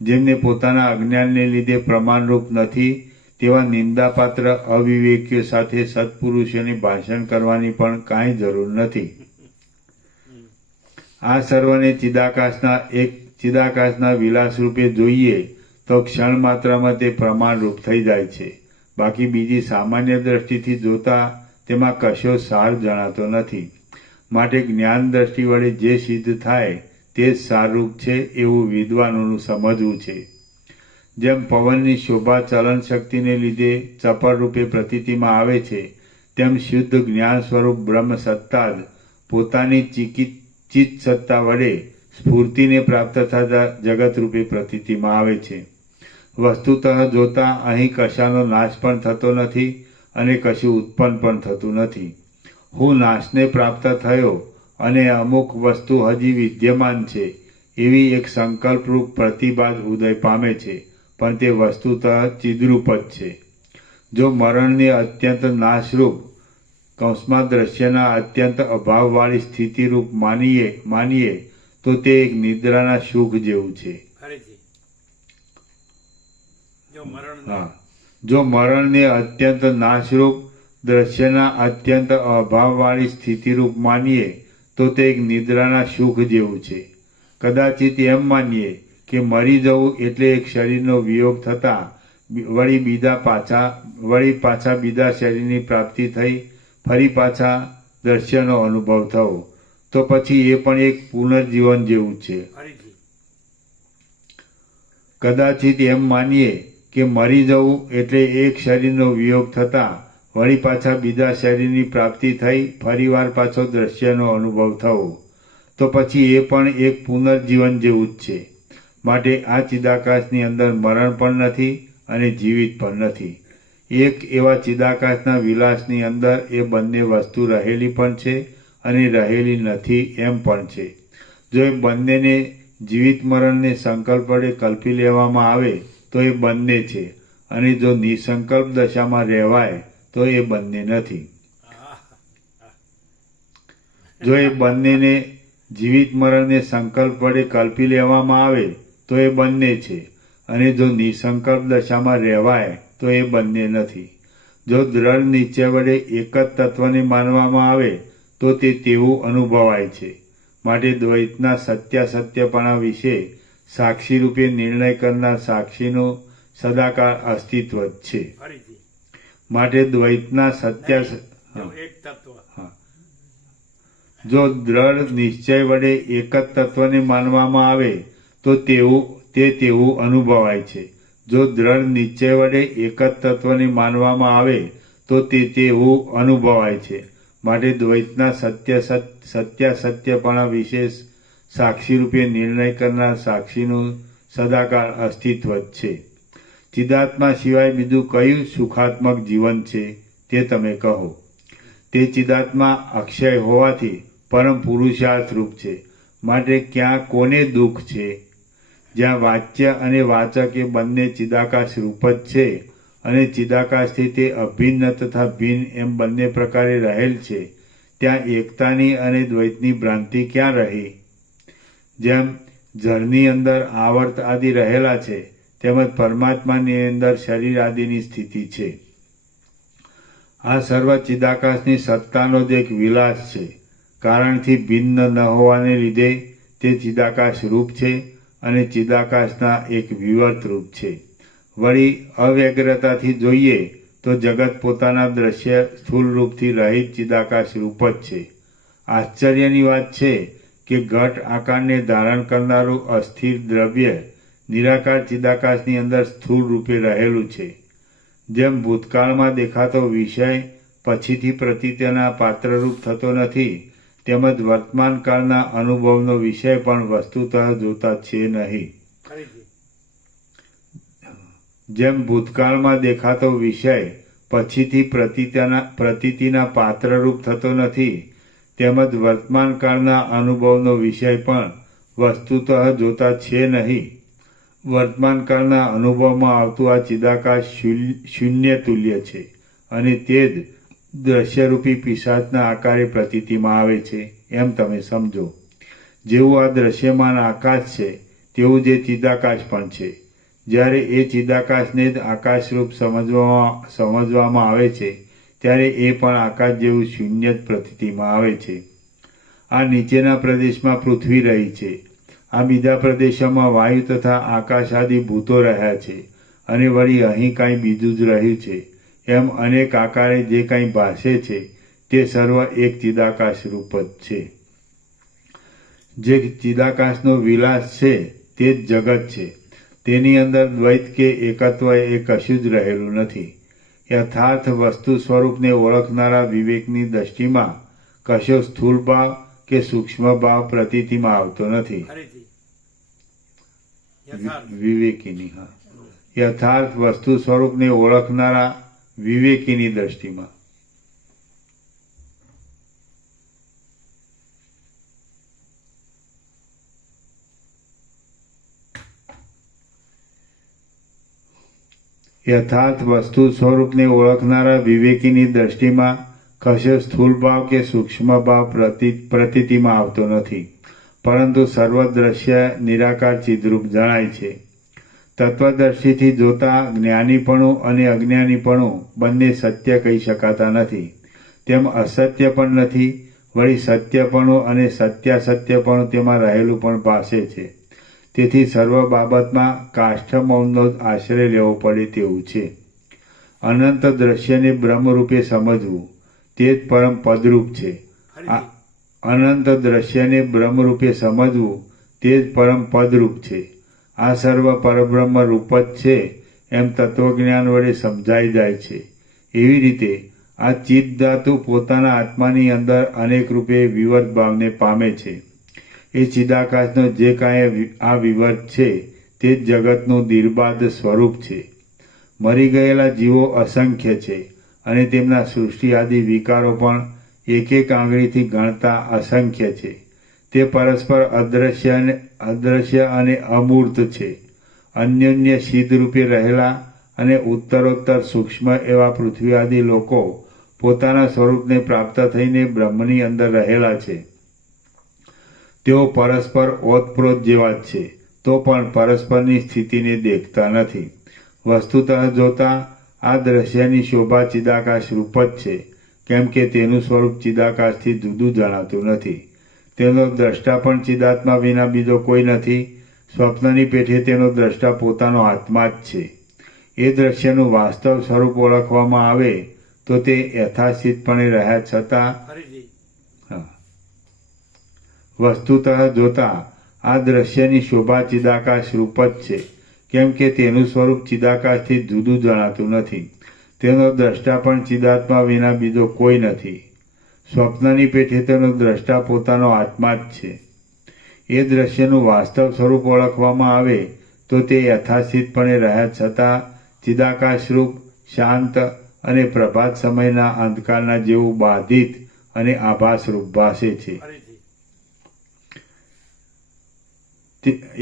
જેમને પોતાના અજ્ઞાનને લીધે પ્રમાણરૂપ નથી તેવા નિંદાપાત્ર અવિવેકીઓ સાથે સત્પુરુષોને ભાષણ કરવાની પણ કાંઈ જરૂર નથી. આ સર્વને ચિદાકાશના વિલાસ રૂપે જોઈએ તો ક્ષણ માત્રમાં તે પ્રમાણરૂપ થઈ જાય છે. બાકી બીજી સામાન્ય દ્રષ્ટિથી જોતા તેમાં કશો સાર જણાતો નથી. માટે જ્ઞાન દ્રષ્ટિ વડે જે સિદ્ધ થાય તે જ સારરૂપ છે એવું વિદ્વાનોનું સમજવું છે. જેમ પવનની શોભા ચલન શક્તિને લીધે ચપળ રૂપે પ્રતીતિમાં આવે છે તેમ શુદ્ધ જ્ઞાન સ્વરૂપ બ્રહ્મ સત્તા જ પોતાની ચિત્ત સત્તા વડે સ્ફૂર્તિને પ્રાપ્ત થતા જગત રૂપે પ્રતીતિમાં આવે છે. વસ્તુતઃ જોતા અહીં કશાનો નાશ પણ થતો નથી અને કશું ઉત્પન્ન પણ થતું નથી. હું નાશને પ્રાપ્ત થયો અને અમુક વસ્તુ હજી વિદ્યમાન છે એવી એક સંકલ્પરૂપ પ્રતિભા ઉદય પામે છે, પણ તે વસ્તુતઃ ચિદરૂપ જ છે. જો મરણને અત્યંત નાશરૂપ દ્રશ્યના અત્યંત અભાવવાળી સ્થિતિરૂપ માનીએ તો તે એક નિદ્રાના સુખ જેવું છે. જો મરણને અત્યંત નાશરૂપ દ્રશ્યના અત્યંત અભાવવાળી સ્થિતિરૂપ માનીએ તો તે એક નિદ્રાના સુખ જેવું છે. કદાચિત એમ માનીએ કે મરી જવું એટલે એક શરીરનો વિયોગ થતાં વળી પાછા બીજા શરીરની પ્રાપ્તિ થઈ ફરી પાછા દ્રશ્યનો અનુભવ થવો, તો પછી એ પણ એક પુનર્જીવન જેવું છે. કદાચિત એમ માનીએ કે મરી જવું એટલે એક શરીરનો વિયોગ થતાં વળી પાછા બીજા શરીરની પ્રાપ્તિ થઈ ફરીવાર પાછો દ્રશ્યનો અનુભવ થવો, તો પછી એ પણ એક પુનર્જીવન જેવું જ છે. માટે આ ચિદાકાશની અંદર મરણ પણ નથી અને જીવિત પણ નથી. એક એવા ચિદાકાશના વિલાસની અંદર એ બંને વસ્તુ રહેલી પણ છે અને રહેલી નથી એમ પણ છે. જો એ બંનેને જીવિત મરણને સંકલ્પ વડે કલ્પી લેવામાં આવે તો એ બંને છે, અને જો નિસંકલ્પ દશામાં રહેવાય તો એ બંને નથી. જો એ બંનેને જીવિત મરણને સંકલ્પ વડે કલ્પી લેવામાં આવે તો એ બંને છે, અને જો નિસંકલ્પ દશામાં રહેવાય તો એ બંને નથી. જો દ્રઢ નિશ્ચય વડે એક જ તત્વને માનવામાં આવે તો તે તેવું અનુભવાય છે. માટે દ્વૈતના સત્યાસત્યપણા વિશે સાક્ષી રૂપે નિર્ણય કરનાર સાક્ષીનું સદાકાળ અસ્તિત્વ જ છે. માટે દ્વૈતના જો દ્રઢ નિશ્ચય વડે એક જ તત્વને માનવામાં આવે તો તે તેવું અનુભવાય છે. જો દ્રઢ નિશ્ચય વડે એક જ તત્વને માનવામાં આવે તો તે તેવું અનુભવાય છે. માટે દ્વૈતના સત્યાસત્યપણા વિશે સાક્ષી રૂપે નિર્ણય કરનાર સાક્ષીનું સદાકાળ અસ્તિત્વ જ છે. ચિદાત્મા સિવાય બીજું કયું સુખાત્મક જીવન છે તે તમે કહો. તે ચિદાત્મા અક્ષય હોવાથી પરમ પુરુષાર્થ રૂપ છે. માટે ક્યાં કોને દુઃખ છે? જ્યાં વાચ્ય અને વાચક એ બંને ચિદાકાશ રૂપ જ છે અને ચિદાકાશથી તે અભિન્ન તથા ભિન્ન એમ બંને પ્રકારે રહેલ છે, ત્યાં એકતાની અને દ્વૈતની ભ્રાંતિ ક્યાં રહી? જેમ જળની અંદર આવર્ત આદિ રહેલા છે તેમજ પરમાત્માની અંદર શરીર આદિની સ્થિતિ છે. આ સર્વ ચિદાકાશની સત્તાનો જ એક વિલાસ છે. કારણથી ભિન્ન ન હોવાને લીધે તે ચિદાકાશ રૂપ છે અને ચિદાકાશના એક વિવર્ત રૂપ છે. વળી અવ્યગ્રતાથી જોઈએ તો જગત પોતાના દ્રશ્ય સ્થૂળ રૂપથી રહિત ચિદાકાશ રૂપ જ છે. આશ્ચર્યની વાત છે કે ઘટ આકારને ધારણ કરનારું અસ્થિર દ્રવ્ય નિરાકાર ચિદાકાશની અંદર સ્થૂળ રૂપે રહેલું છે. જેમ ભૂતકાળમાં દેખાતો વિષય પછીથી પ્રતીત્યના પાત્રરૂપ થતો નથી, તેમજ વર્તમાન કાળના અનુભવનો વિષય પણ વસ્તુતઃ જોતા છે નહીં. જેમ ભૂતકાળમાં દેખાતો વિષય પછીથી પ્રતીતિના પાત્રરૂપ થતો નથી, તેમજ વર્તમાન કાળના અનુભવનો વિષય પણ વસ્તુતઃ જોતા છે નહીં. વર્તમાન કાળના અનુભવમાં આવતું આ ચિદાકાશ શૂન્ય તુલ્ય છે અને તે જ દ્રશ્યરૂપી પિશાચના આકારે પ્રતીતિમાં આવે છે એમ તમે સમજો. જેવું આ દ્રશ્યમાન આકાશ છે તેવું જે ચિદાકાશ પણ છે. જ્યારે એ ચિદાકાશને જ આકાશરૂપ સમજવામાં આવે છે ત્યારે એ પણ આકાશ જેવું શૂન્ય જ પ્રતીતિમાં આવે છે. આ નીચેના પ્રદેશમાં પૃથ્વી રહી છે. આ બીજા પ્રદેશોમાં વાયુ તથા આકાશ આદિ ભૂતો રહ્યા છે અને વળી અહીં કાંઈ બીજું જ રહ્યું છે. એમ અનેક આકારે જે કાંઈ ભાસે છે તે સર્વ એક ચિદાકાશ રૂપ જ છે. જે ચિદાકાશનો વિલાસ છે તે જ જગત છે. તેની અંદર દ્વૈત કે એકત્વ એ કશું જ રહેલું નથી. યથાર્થ વસ્તુ સ્વરૂપને ઓળખનારા વિવેકની દ્રષ્ટિમાં કશો સ્થૂળ ભાવ કે સૂક્ષ્મ ભાવ પ્રતીતિમાં આવતો નથી. વિવેકીની યથાર્થ વસ્તુ સ્વરૂપને ઓળખનારા વિવેકીની દ્રષ્ટિમાં યથાર્થ વસ્તુ સ્વરૂપને ઓળખનારા વિવેકીની દ્રષ્ટિમાં કશો સ્થૂળ ભાવ કે સૂક્ષ્મ ભાવ પ્રતીતિમાં આવતો નથી, પરંતુ સર્વદ્રશ્ય નિરાકાર ચિદરૂપ જણાય છે. તત્વદર્શીથી જોતા જ્ઞાનીપણું અને અજ્ઞાનીપણું બંને સત્ય કહી શકાતા નથી, તેમ અસત્ય પણ નથી. વળી સત્યપણું અને સત્યાસત્યપણું તેમાં રહેલું પણ પાસે છે. તેથી સર્વ બાબતમાં કાષ્ઠ મૌનનો જ આશ્રય લેવો પડે તેવું છે. અનંત દ્રશ્યને બ્રહ્મરૂપે સમજવું તે જ પરમ પદરૂપ છે. અનંત દ્રશ્યને બ્રહ્મરૂપે સમજવું તે જ પરમ પદરૂપ છે. આ સર્વ પરબ્રહ્મ રૂપ જ છે એમ તત્વજ્ઞાન વડે સમજાઈ જાય છે. એવી રીતે આ ચિત્ત ધાતુ પોતાના આત્માની અંદર અનેક રૂપે વિવર્ત ભાવને પામે છે. એ ચિદાકાશનો જે કાંઈ આ વિવર્ત છે તે જ જગતનું નિર્બાધ સ્વરૂપ છે. મરી ગયેલા જીવો અસંખ્ય છે અને તેમના સૃષ્ટિ આદિ વિકારો પણ એક એક આંગળીથી ગણતા અસંખ્ય છે. તે પરસ્પર અદ્રશ્ય અને અમૂર્ત છે. અન્યોન્ય સિદ્ધ રૂપે રહેલા અને ઉત્તરોત્તર સૂક્ષ્મ એવા પૃથ્વી આદિ લોકો પોતાના સ્વરૂપને પ્રાપ્ત થઈને બ્રહ્મની અંદર રહેલા છે. તેઓ પરસ્પર ઓતપ્રોત જેવા જ છે, તો પણ પરસ્પરની સ્થિતિને દેખતા નથી. વસ્તુતઃ જોતા આ દ્રશ્યની શોભા ચિદાકાશ રૂપ જ છે, કેમ કે તેનું સ્વરૂપ ચિદાકાશથી જુદું જણાતું નથી. તેનો દ્રષ્ટા પણ ચિદાત્મા વિના બીજો કોઈ નથી. સ્વપ્નની પેઠે તેનો દ્રષ્ટા પોતાનો આત્મા જ છે. એ દ્રશ્યનું વાસ્તવ સ્વરૂપ ઓળખવામાં આવે તો તે યથાસ્થિતપણે રહ્યા છતાં વસ્તુતઃ જોતા આ દ્રશ્યની શોભા ચિદાકાશ રૂપ જ છે, કેમ કે તેનું સ્વરૂપ ચિદાકાશથી જુદું જણાતું નથી. તેનો દ્રષ્ટા પણ ચિદાત્મા વિના બીજો કોઈ નથી. સ્વપ્નની પેઠે તેનો દ્રષ્ટા પોતાનો આત્મા જ છે. એ દ્રશ્યનું વાસ્તવ સ્વરૂપ ઓળખવામાં આવે તો તે યથાસ્થિતપણે રહ્યા છતાં ચિદાકાશરૂપ, શાંત અને પ્રભાત સમયના અંધકારના જેવું બાધિત અને આભાસરૂપ ભાસે છે.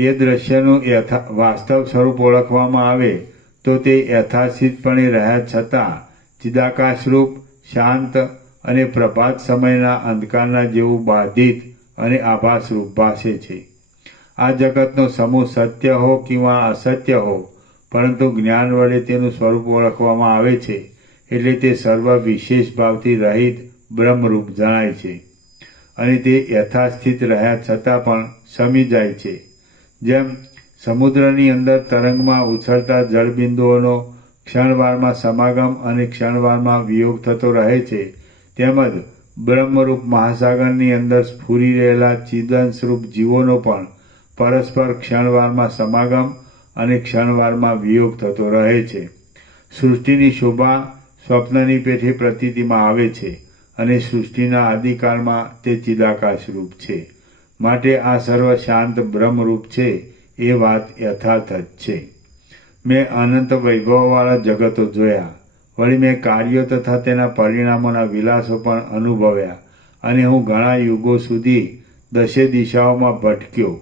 એ દ્રશ્યનું વાસ્તવ સ્વરૂપ ઓળખવામાં આવે તો તે યથાસ્થિતપણે રહ્યા છતાં ચિદાકાશરૂપ, શાંત અને પ્રભાત સમયના અંધકારના જેવું બાધિત અને આભાસરૂપ ભાસે છે. આ જગતનો સમૂહ સત્ય હો કિંવા અસત્ય હો, પરંતુ જ્ઞાન વડે તેનું સ્વરૂપ ઓળખવામાં આવે છે એટલે તે સર્વ વિશેષ ભાવથી રહિત બ્રહ્મરૂપ જણાય છે અને તે યથાસ્થિત રહ્યા છતાં પણ શમી જાય છે. જેમ સમુદ્રની અંદર તરંગમાં ઉછળતા જળબિંદુઓનો ક્ષણવારમાં સમાગમ અને ક્ષણવારમાં વિયોગ થતો રહે છે, તેમજ બ્રહ્મરૂપ મહાસાગરની અંદર સ્ફુરી રહેલા ચિદંશરૂપ જીવોનો પણ પરસ્પર ક્ષણવારમાં સમાગમ અને ક્ષણવારમાં વિયોગ થતો રહે છે. સૃષ્ટિની શોભા સ્વપ્નની પેઠે પ્રતીતિમાં આવે છે અને સૃષ્ટિના આદિકાળમાં તે ચિદાકાશરૂપ છે. માટે આ સર્વ શાંત બ્રહ્મરૂપ છે એ વાત યથાર્થ જ છે. મેં અનંત વૈભવવાળા જગતો જોયા, વળી મેં કાર્યો તથા તેના પરિણામોના વિલાસો પણ અનુભવ્યા, અને હું ઘણા યુગો સુધી દશે દિશાઓમાં ભટક્યો,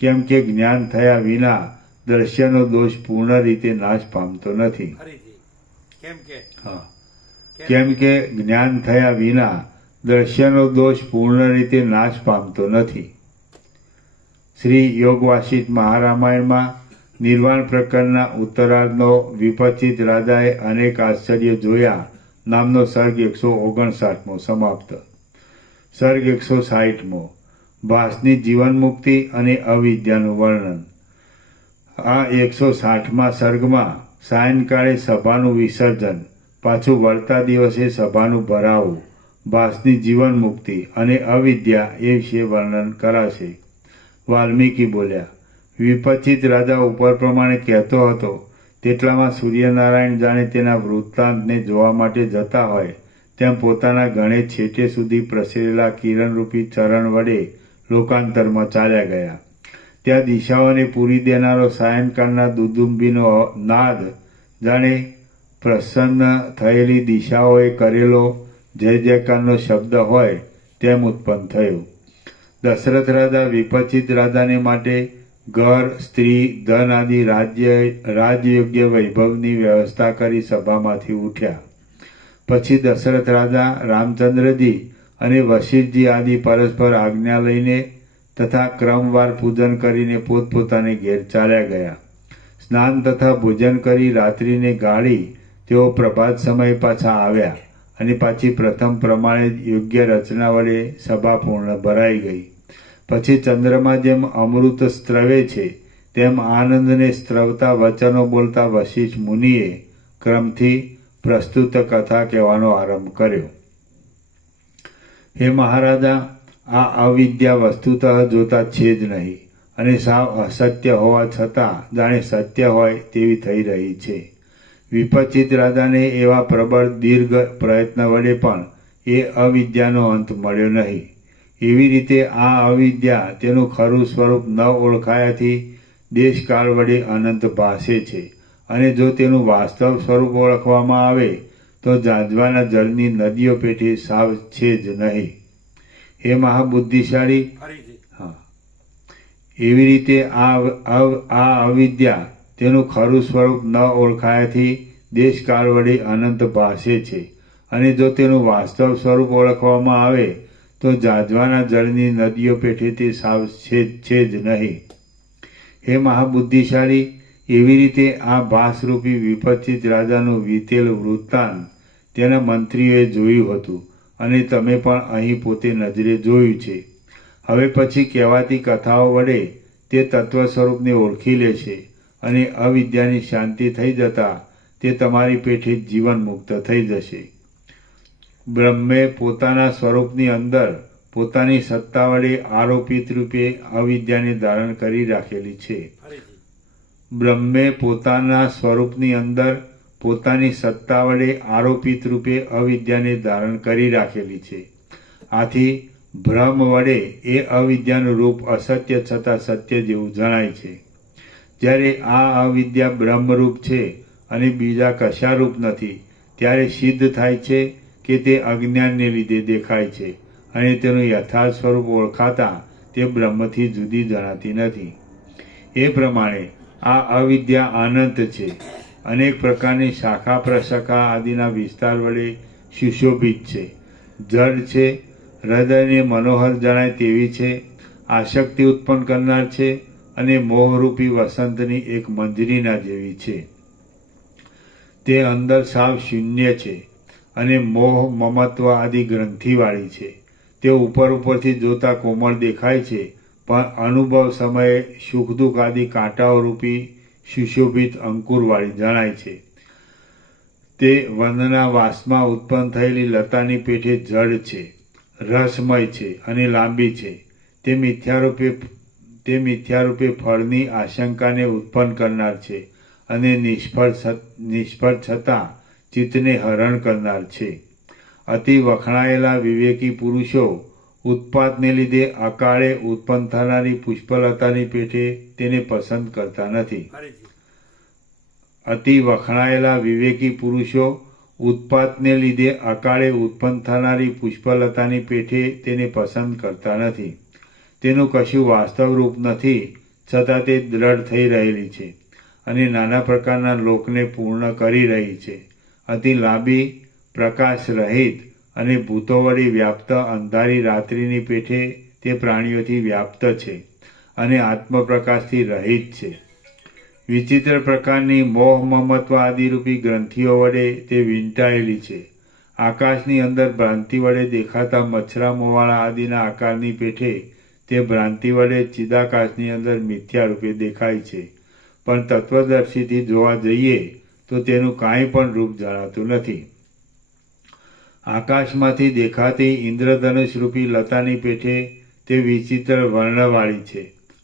કેમ કે જ્ઞાન થયા વિના દ્રશ્યનો દોષ પૂર્ણ રીતે નાશ પામતો નથી. કેમ કે જ્ઞાન થયા વિના દ્રશ્યનો દોષ પૂર્ણ રીતે નાશ પામતો નથી. શ્રી યોગવાસિષ્ઠ મહારામાયણમાં નિર્વાણ પ્રકરણના ઉત્તરાર્ધનો વિપચિત રાજાએ અનેક આશ્ચર્ય જોયા નામનો સર્ગ 159મો સમાપ્ત. સર્ગ 160મો ભાસની જીવન મુક્તિ અને અવિદ્યાનું વર્ણન. આ 160મા સર્ગમાં સાયંકાળે સભાનું વિસર્જન, પાછું વળતા દિવસે સભાનું ભરાવું, ભાસની જીવન મુક્તિ અને અવિદ્યા એ વિશે વર્ણન કરાશે. વાલ્મીકી બોલ્યા, વિપચિત રાજા ઉપર પ્રમાણે કહેતો હતો તેટલામાં સૂર્યનારાયણ જાણે તેના વૃત્તાંતને જોવા માટે જતા હોય તેમ પોતાના ઘણે છેટે સુધી પ્રસરેલા કિરણરૂપી ચરણ વડે લોકાંતરમાં ચાલ્યા ગયા. ત્યાં દિશાઓને પૂરી દેનારો સાયંકાળના દુદુંબીનો નાદ જાણે પ્રસન્ન થયેલી દિશાઓએ કરેલો જય જયકારનો શબ્દ હોય તેમ ઉત્પન્ન થયો. દશરથ રાજા વિપચિત રાજાને માટે ઘર, સ્ત્રી, ધન આદિ રાજયોગ્ય વૈભવની વ્યવસ્થા કરી સભામાંથી ઉઠ્યા. પછી દશરથ રાજા રામચંદ્રજી અને વશિષ્ઠજી આદિ પરસ્પર આજ્ઞા લઈને તથા ક્રમવાર પૂજન કરીને પોતપોતાને ઘેર ચાલ્યા ગયા. સ્નાન તથા ભોજન કરી રાત્રિને ગાળી તેઓ પ્રભાત સમયે પાછા આવ્યા અને પાછી પ્રથમ પ્રમાણે યોગ્ય રચના વડે સભા પૂર્ણ ભરાઈ ગઈ. પછી ચંદ્રમાં જેમ અમૃત સ્ત્રવે છે તેમ આનંદને સ્ત્રવતા વચનો બોલતા વશિષ્ઠ મુનિએ ક્રમથી પ્રસ્તુત કથા કહેવાનો આરંભ કર્યો. હે મહારાજા, આ અવિદ્યા વસ્તુતઃ જોતા છે જ નહીં અને સાવ અસત્ય હોવા છતાં જાણે સત્ય હોય તેવી થઈ રહી છે. વિપચિત રાજાને એવા પ્રબળ દીર્ઘ પ્રયત્ન વડે પણ એ અવિદ્યાનો અંત મળ્યો નહીં. એવી રીતે આ અવિદ્યા તેનું ખરું સ્વરૂપ ન ઓળખાયાથી દેશકાળ વડે અનંત ભાસે છે, અને જો તેનું વાસ્તવ સ્વરૂપ ઓળખવામાં આવે તો ઝાંઝવાના જળની નદીઓ પેઠે સાવ છે જ નહીં. હે મહાબુદ્ધિશાળી, એવી રીતે આ અવિદ્યા તેનું ખરું સ્વરૂપ ન ઓળખાયાથી દેશકાળ વડે અનંત ભાસે છે, અને જો તેનું વાસ્તવ સ્વરૂપ ઓળખવામાં આવે તો ઝાંઝવાના જળની નદીઓ પેઠે તે સાવ છે જ નહીં. હે મહાબુદ્ધિશાળી, એવી રીતે આ ભાસરૂપી વિપચિત રાજાનું વીતેલું વૃત્તાંત તેના મંત્રીઓએ જોયું હતું અને તમે પણ અહીં પોતે નજરે જોયું છે. હવે પછી કહેવાતી કથાઓ વડે તે તત્વ સ્વરૂપને ઓળખી લેશે અને અવિદ્યાની શાંતિ થઈ જતાં તે તમારી પેઠે જીવન મુક્ત થઈ જશે. બ્રહ્મે પોતાના સ્વરૂપની અંદર પોતાની સત્તા વડે આરોપિત રૂપે અવિદ્યાને ધારણ કરી રાખેલી છે. બ્રહ્મે પોતાના સ્વરૂપની અંદર પોતાની સત્તા વડે આરોપિત રૂપે અવિદ્યાને ધારણ કરી રાખેલી છે. આથી ભ્રમ વડે એ અવિદ્યાનું રૂપ અસત્ય છતાં સત્ય જેવું જણાય છે. જ્યારે આ અવિદ્યા બ્રહ્મરૂપ છે અને બીજા કશા રૂપ નથી, ત્યારે સિદ્ધ થાય છે કે તે અજ્ઞાનને લીધે દેખાય છે અને તેનું યથાર્થ સ્વરૂપ ઓળખાતા તે બ્રહ્મથી જુદી જણાતી નથી. એ પ્રમાણે આ અવિદ્યા અનંત છે, અનેક પ્રકારની શાખા પ્રશાખા આદિના વિસ્તાર વડે સુશોભિત છે, જડ છે, હૃદયને મનોહર જણાય તેવી છે, આસક્તિ ઉત્પન્ન કરનાર છે અને મોહરૂપી વસંતની એક મંજરીના જેવી છે. તે અંદર સાવ શૂન્ય છે અને મોહ મમત્વ આદિ ગ્રંથિવાળી છે. તે ઉપરથી જોતા કોમળ દેખાય છે, પણ અનુભવ સમયે સુખ દુઃખ આદિ કાંટાઓ રૂપી સુશોભિત અંકુરવાળી જણાય છે. તે વનના વાસમાં ઉત્પન્ન થયેલી લતાની પેઠે જડ છે, રસમય છે અને લાંબી છે. તે મિથ્યારૂપે ફળની આશંકાને ઉત્પન્ન કરનાર છે અને નિષ્ફળ છતાં ચિત્તને હરણ કરનાર છે. અતિ વખણાયેલા વિવેકી પુરુષો ઉત્પાતને લીધે અકાળે ઉત્પન્ન થનારી પુષ્પલતાની પેઠે તેને પસંદ કરતા નથી. અતિ વખણાયેલા વિવેકી પુરુષો ઉત્પાતને લીધે અકાળે ઉત્પન્ન થનારી પુષ્પલતાની પેઠે તેને પસંદ કરતા નથી. તેનું કશું વાસ્તવ રૂપ નથી, છતાં તે દ્રઢ થઈ રહેલી છે અને નાના પ્રકારના લોકને પૂર્ણ કરી રહી છે. અતિ લાંબી, પ્રકાશ રહિત અને ભૂતો વડે વ્યાપ્ત અંધારી રાત્રિની પેઠે તે પ્રાણીઓથી વ્યાપ્ત છે અને આત્મપ્રકાશથી રહિત છે. વિચિત્ર પ્રકારની મોહ મમત્વ આદિરૂપી ગ્રંથિઓ વડે તે વીંટાયેલી છે. આકાશની અંદર ભ્રાંતિ વડે દેખાતા મચ્છરામોવાળા આદિના આકારની પેઠે તે ભ્રાંતિ વડે ચિદાકાશની અંદર મિથ્યા રૂપે દેખાય છે, પણ તત્વદર્શીથી જોવા જઈએ તો તેનું કાંઈ પણ રૂપ જણાતું નથી. આકાશમાંથી દેખાતી ઇન્દ્રધનુષ રૂપી લતાની પેઠે તે વિચિત્ર વર્ણવાળી છે,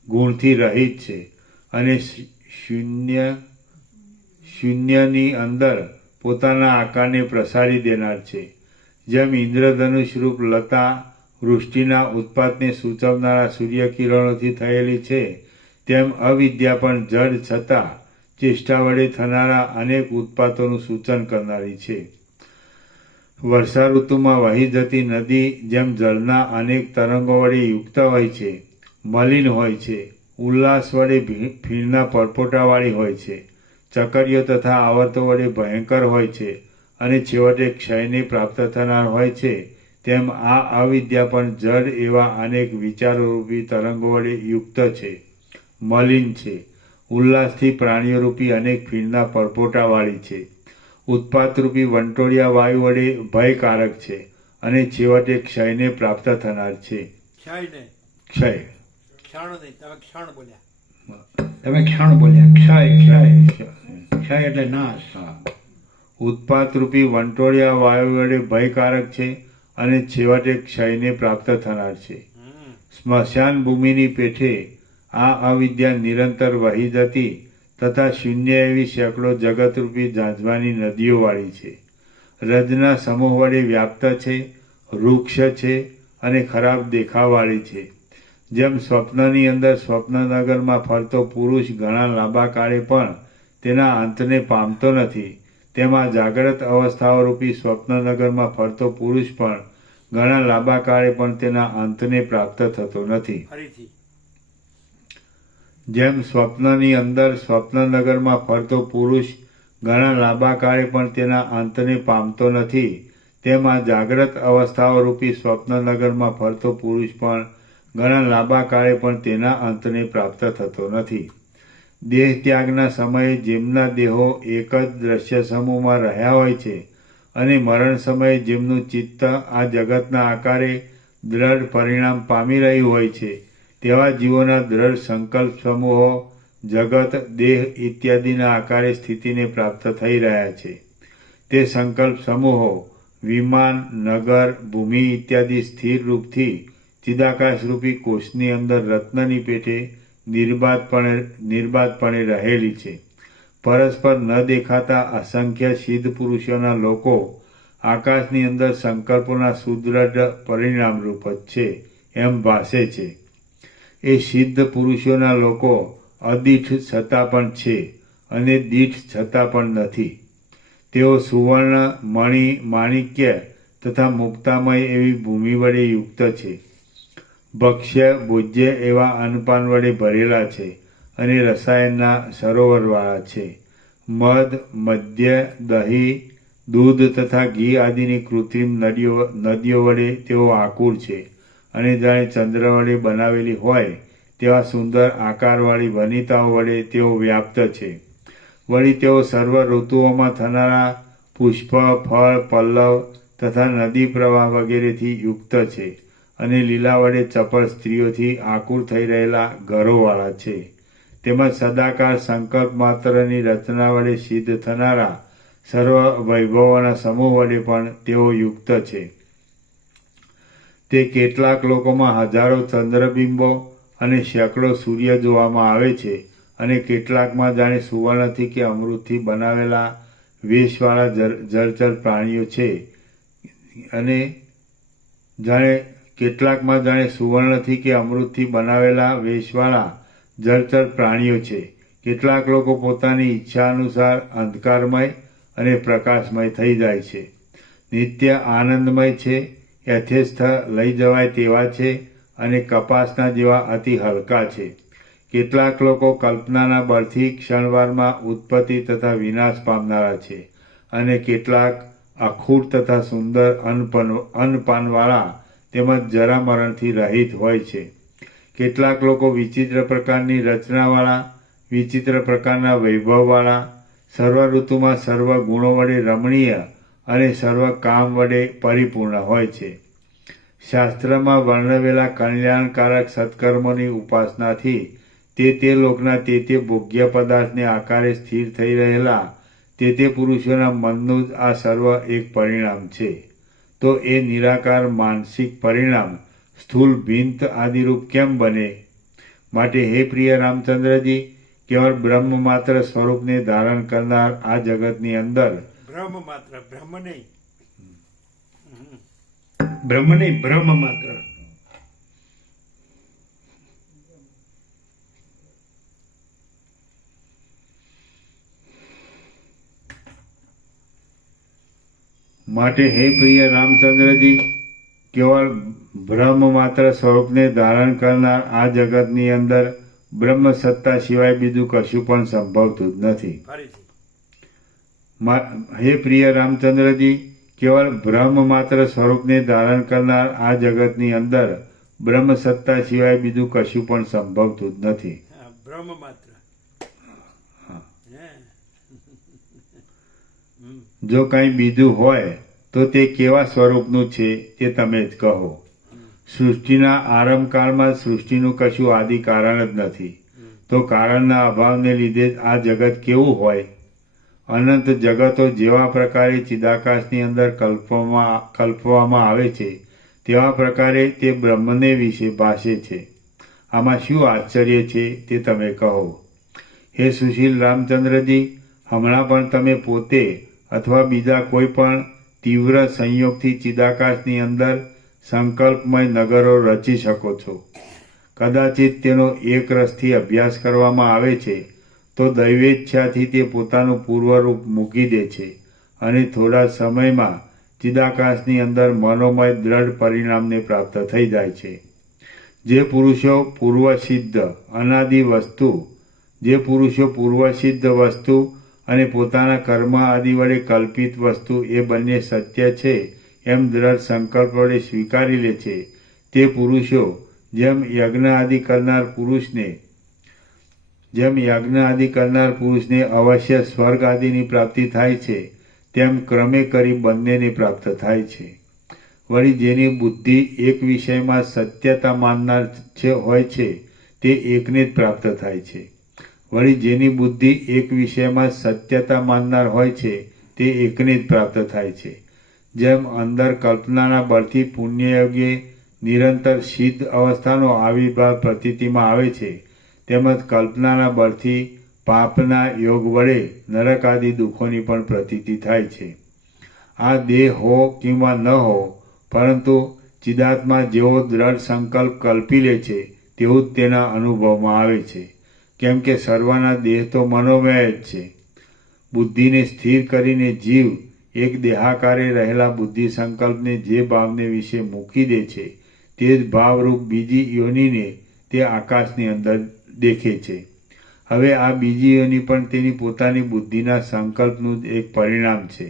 ગુણથી રહિત છે અને શૂન્યની અંદર પોતાના આકારને પ્રસારી દેનાર છે. જેમ ઇન્દ્રધનુષ રૂપ લતા વૃષ્ટિના ઉત્પાતને સૂચવનારા સૂર્યકિરણોથી થયેલી છે, તેમ અવિદ્યા પણ જડ છતાં ચેષ્ટા વડે થનારા અનેક ઉત્પાતોનું સૂચન કરનારી છે. વર્ષા ઋતુમાં વહી જતી નદી જેમ જળના અનેક તરંગો વડે યુક્ત હોય છે, મલિન હોય છે, ઉલ્લાસ વડે ફીણના પરપોટાવાળી હોય છે, ચકરીઓ તથા આવર્તો વડે ભયંકર હોય છે અને છેવટે ક્ષયને પ્રાપ્ત થનાર હોય છે, તેમ આ અવિદ્યા પણ જડ એવા અનેક વિચારોરૂપી તરંગો વડે યુક્ત છે, મલિન છે, ઉલ્લાસથી પ્રાણીઓરૂપી અનેક ફીણના પરપોટાવાળી છે, ઉત્પાતરૂપી વંટોળિયા વાયુ વડે ભયકારક છે અને છેવટે ક્ષયને પ્રાપ્ત થનાર છે. તમે ક્ષણ બોલ્યા. ક્ષય એટલે નાશ. ઉત્પાતરૂપી વંટોળિયા વાયુ વડે ભયકારક છે અને છેવટે ક્ષયને પ્રાપ્ત થનાર છે. સ્મશાન ભૂમિની પેઠે આ અવિદ્યા નિરંતર વહી જતી તથા શૂન્ય એવી સેંકડો જગતરૂપી ઝાંઝવાની નદીઓવાળી છે. રજના સમૂહ વડે વ્યાપ્ત છે, વૃક્ષ છે અને ખરાબ દેખાવાળી છે. જેમ સ્વપ્નની અંદર સ્વપ્નનગરમાં ફરતો પુરુષ ઘણા લાંબા કાળે પણ તેના અંતને પામતો નથી, તેમાં જાગ્રત અવસ્થાઓરૂપી સ્વપ્નનગરમાં ફરતો પુરુષ પણ ઘણા લાંબા કાળે પણ તેના અંતને પ્રાપ્ત થતો નથી. જેમ સ્વપ્નની અંદર સ્વપ્નનગરમાં ફરતો પુરુષ ઘણા લાંબા કાળે પણ તેના અંતને પામતો નથી, તેમાં જાગ્રત અવસ્થાઓરૂપી સ્વપ્નનગરમાં ફરતો પુરુષ પણ ઘણા લાંબા કાળે પણ તેના અંતને પ્રાપ્ત થતો નથી. દેહ ત્યાગના સમયે જેમના દેહો એક જ દ્રશ્ય સમૂહમાં રહ્યા હોય છે અને મરણ સમયે જેમનું ચિત્ત આ જગતના આકારે દ્રઢ પરિણામ પામી રહ્યું હોય છે, તેવા જીવોના દ્રઢ સંકલ્પ સમૂહો જગત, દેહ ઇત્યાદિના આકારે સ્થિતિને પ્રાપ્ત થઈ રહ્યા છે. તે સંકલ્પ સમૂહો વિમાન, નગર, ભૂમિ ઇત્યાદિ સ્થિર રૂપથી ચિદાકાશરૂપી કોષની અંદર રત્નની પેટે નિર્બાધપણે રહેલી છે. પરસ્પર ન દેખાતા અસંખ્ય સિદ્ધ પુરુષોના લોકો આકાશની અંદર સંકલ્પોના સુદ્રઢ પરિણામરૂપ જ છે એમ ભાસે છે. એ સિદ્ધ પુરુષોના લોકો અદીઠ છતાં પણ છે અને દીઠ છતાં પણ નથી. તેઓ સુવર્ણ, મણિ, માણિક્ય તથા મુક્તામય એવી ભૂમિ વડે યુક્ત છે. ભક્ષ્ય, ભોજ્ય એવા અન્નપાન વડે ભરેલા છે અને રસાયણના સરોવરવાળા છે. મધ, મદ્ય, દહીં, દૂધ તથા ઘી આદિની કૃત્રિમ નદીઓ વડે તેઓ આકુર છે અને જાણે ચંદ્ર વડે બનાવેલી હોય તેવા સુંદર આકારવાળી વનિતાઓ વડે તેઓ વ્યાપ્ત છે. વળી તેઓ સર્વ ઋતુઓમાં થનારા પુષ્પ, ફળ, પલ્લવ તથા નદી પ્રવાહ વગેરેથી યુક્ત છે અને લીલા વડે ચપળ સ્ત્રીઓથી આકુર થઈ રહેલા ઘરોવાળા છે. તેમજ સદાકાળ સંકલ્પ માત્રની રચના વડે સિદ્ધ થનારા સર્વ વૈભવોના સમૂહ વડે પણ તેઓ યુક્ત છે. તે કેટલાક લોકોમાં હજારો ચંદ્રબિંબો અને સેંકડો સૂર્ય જોવામાં આવે છે અને કેટલાકમાં જાણે સુવર્ણથી કે અમૃતથી બનાવેલા વેશવાળા જળચર પ્રાણીઓ છે અને કેટલાકમાં જાણે સુવર્ણથી કે અમૃતથી બનાવેલા વેશવાળા જળચર પ્રાણીઓ છે. કેટલાક લોકો પોતાની ઈચ્છા અનુસાર અંધકારમય અને પ્રકાશમય થઈ જાય છે. નિત્ય આનંદમય છે, યથેષ્ટ લઈ જવાય તેવા છે અને કપાસના જેવા અતિ હલકા છે. કેટલાક લોકો કલ્પનાના બળથી ક્ષણવારમાં ઉત્પત્તિ તથા વિનાશ પામનારા છે અને કેટલાક અખૂટ તથા સુંદર અન્નપાનવાળા તેમજ જરામરણથી રહિત હોય છે. કેટલાક લોકો વિચિત્ર પ્રકારની રચનાવાળા, વિચિત્ર પ્રકારના વૈભવવાળા, સર્વ ઋતુમાં સર્વ ગુણો વડે રમણીય અને સર્વ કામ વડે પરિપૂર્ણ હોય છે. શાસ્ત્રમાં વર્ણવેલા કલ્યાણકારક સત્કર્મોની ઉપાસનાથી તે લોકના તે ભોગ્ય પદાર્થને આકારે સ્થિર થઈ રહેલા તે પુરુષોના મનનું જ આ સર્વ એક પરિણામ છે. તો એ નિરાકાર માનસિક પરિણામ સ્થૂલ ભિન્ત આદિરૂપ કેમ બને? માટે હે પ્રિય રામચંદ્રજી, કેવળ બ્રહ્મ માત્ર સ્વરૂપને ધારણ કરનાર આ જગતની અંદર બ્રહ્મ માત્ર, બ્રહ્મ નહીં, બ્રહ્મ માત્ર. માટે હે પ્રિય રામચંદ્રજી, કેવળ બ્રહ્મ માત્ર સ્વરૂપને ધારણ કરનાર આ જગતની અંદર બ્રહ્મ સત્તા સિવાય બીજું કશું પણ સંભવતું જ નથી. હે પ્રિય રામચંદ્રજી, કેવળ બ્રહ્મ માત્ર સ્વરૂપને ધારણ કરનાર આ જગતની અંદર બ્રહ્મ સત્તા સિવાય બીજું કશું પણ સંભવતું જ નથી. બ્રહ્મ માત્ર. જો કંઈ બીજું હોય તો તે કેવા સ્વરૂપનું છે તે તમે જ કહો. સૃષ્ટિના આરંભકાળમાં સૃષ્ટિનું કશું આદિ કારણ જ નથી, તો કારણના અભાવને લીધે જ આ જગત કેવું હોય? અનંત જગતો જેવા પ્રકારે ચિદાકાશની અંદર કલ્પવામાં આવે છે તેવા પ્રકારે તે બ્રહ્મને વિશે ભાષે છે. આમાં શું આશ્ચર્ય છે તે તમે કહો. હે સુશીલ રામચંદ્રજી, હમણાં પણ તમે પોતે અથવા બીજા કોઈ પણ તીવ્ર સંયોગથી ચિદાકાશની અંદર સંકલ્પમય નગરો રચી શકો છો. કદાચિત તેનો એક રસથી અભ્યાસ કરવામાં આવે છે તો દૈવેચ્છાથી તે પોતાનું પૂર્વરૂપ મૂકી દે છે અને થોડા સમયમાં ચિદાકાશની અંદર મનોમય દ્રઢ પરિણામને પ્રાપ્ત થઈ જાય છે. જે પુરુષો પૂર્વસિદ્ધ વસ્તુ અને પોતાના કર્મ આદિ વડે કલ્પિત વસ્તુ એ બંને સત્ય છે એમ દ્રઢ સંકલ્પ વડે સ્વીકારી લે છે, તે પુરુષો જેમ યજ્ઞ આદિ કરનાર પુરુષને જેમ યજ્ઞ આદિ કરનાર પુરુષને અવશ્ય સ્વર્ગ આદિની પ્રાપ્તિ થાય છે, તેમ ક્રમે કરી બંનેની પ્રાપ્ત થાય છે. વળી જેની બુદ્ધિ એક વિષયમાં સત્યતા માનનાર હોય છે, તે એકને જ પ્રાપ્ત થાય છે. વળી જેની બુદ્ધિ એક વિષયમાં સત્યતા માનનાર હોય છે, તે એકને જ પ્રાપ્ત થાય છે. જેમ અંદર કલ્પનાના બળથી પુણ્યયોગે નિરંતર સિદ્ધ અવસ્થાનો આવિર્ભાવ પ્રતીતિમાં આવે છે, તેમજ કલ્પનાના બળથી પાપના યોગ વડે નરક આદિ દુઃખોની પણ પ્રતીતિ થાય છે. આ દેહ હો કિંવા ન હો, પરંતુ ચિદાત્મા જેવો દ્રઢ સંકલ્પ કલ્પી લે છે તેવું જ તેના અનુભવમાં આવે છે. કેમ કે સર્વના દેહ તો મનોમય જ છે. બુદ્ધિને સ્થિર કરીને જીવ એક દેહાકારે રહેલા બુદ્ધિ સંકલ્પને જે ભાવને વિશે મૂકી દે છે, તે જ ભાવરૂપ બીજી યોનિને તે આકાશની અંદર દેખે છે. હવે આ બીજી યોનિ પણ તેની પોતાની બુદ્ધિના સંકલ્પનું જ એક પરિણામ છે.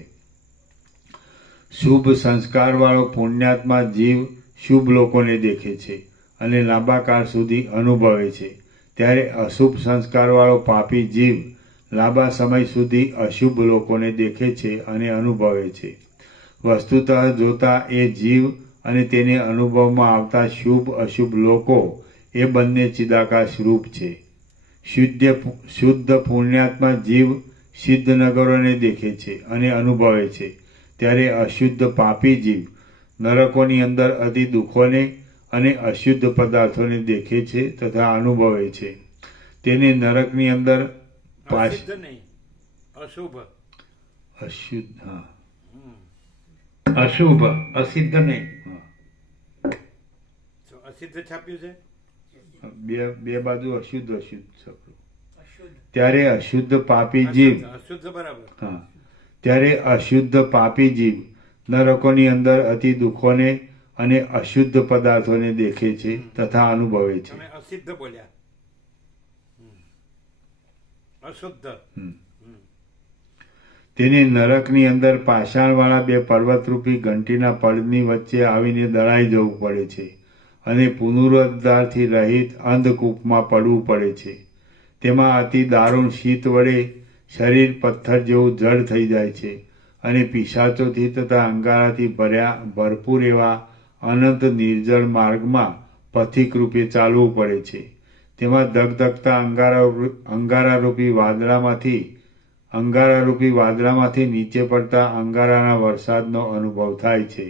શુભ સંસ્કારવાળો પુણ્યાત્મા જીવ શુભ લોકોને દેખે છે અને લાંબા કાળ સુધી અનુભવે છે, ત્યારે અશુભ સંસ્કારવાળો પાપી જીવ લાંબા સમય સુધી અશુભ લોકોને દેખે છે અને અનુભવે છે. વસ્તુતઃ જોતા એ જીવ અને તેને અનુભવમાં આવતા શુભ અશુભ લોકો એ બંને ચિદાકાશ રૂપ છે. શુદ્ધ પુણ્યાત્મા જીવ સિદ્ધ નગરોને દેખે છે અને અનુભવે છે, ત્યારે અશુદ્ધ પાપી જીવ નરકોની અંદર અતિ દુઃખોને અને અશુદ્ધ પદાર્થોને દેખે છે તથા અનુભવે છે. તેને નરકની અંદર અશુભ અસિદ્ધ નહીં. અસિદ્ધ છાપ્યું છે, બે બાજુ અશુદ્ધ ત્યારે અશુદ્ધ પાપી જીવ અશુદ્ધ બરાબર. હા, ત્યારે અશુદ્ધ પાપી જીવ નરકોની અંદર અતિ દુઃખોને અને અશુદ્ધ પદાર્થોને દેખે છે તથા અનુભવે છે. તમે અસિદ્ધ બોલ્યા, અશુદ્ધ. તેને નરકની અંદર પાષાણવાળા બે પર્વતરૂપી ઘંટીના પડની વચ્ચે આવીને દળાઈ જવું પડે છે અને પુનરુદ્ધારથી રહિત અંધકૂપમાં પડવું પડે છે. તેમાં અતિ દારૂણ શીત વડે શરીર પથ્થર જેવું જડ થઈ જાય છે અને પિશાચોથી તથા અંગારાથી ભરપૂર એવા અનંત નિર્જળ માર્ગમાં પથિક રૂપે ચાલવું પડે છે. તેમાં ધગધગતા અંગારારૂપી વાદળામાંથી નીચે પડતા અંગારાના વરસાદનો અનુભવ થાય છે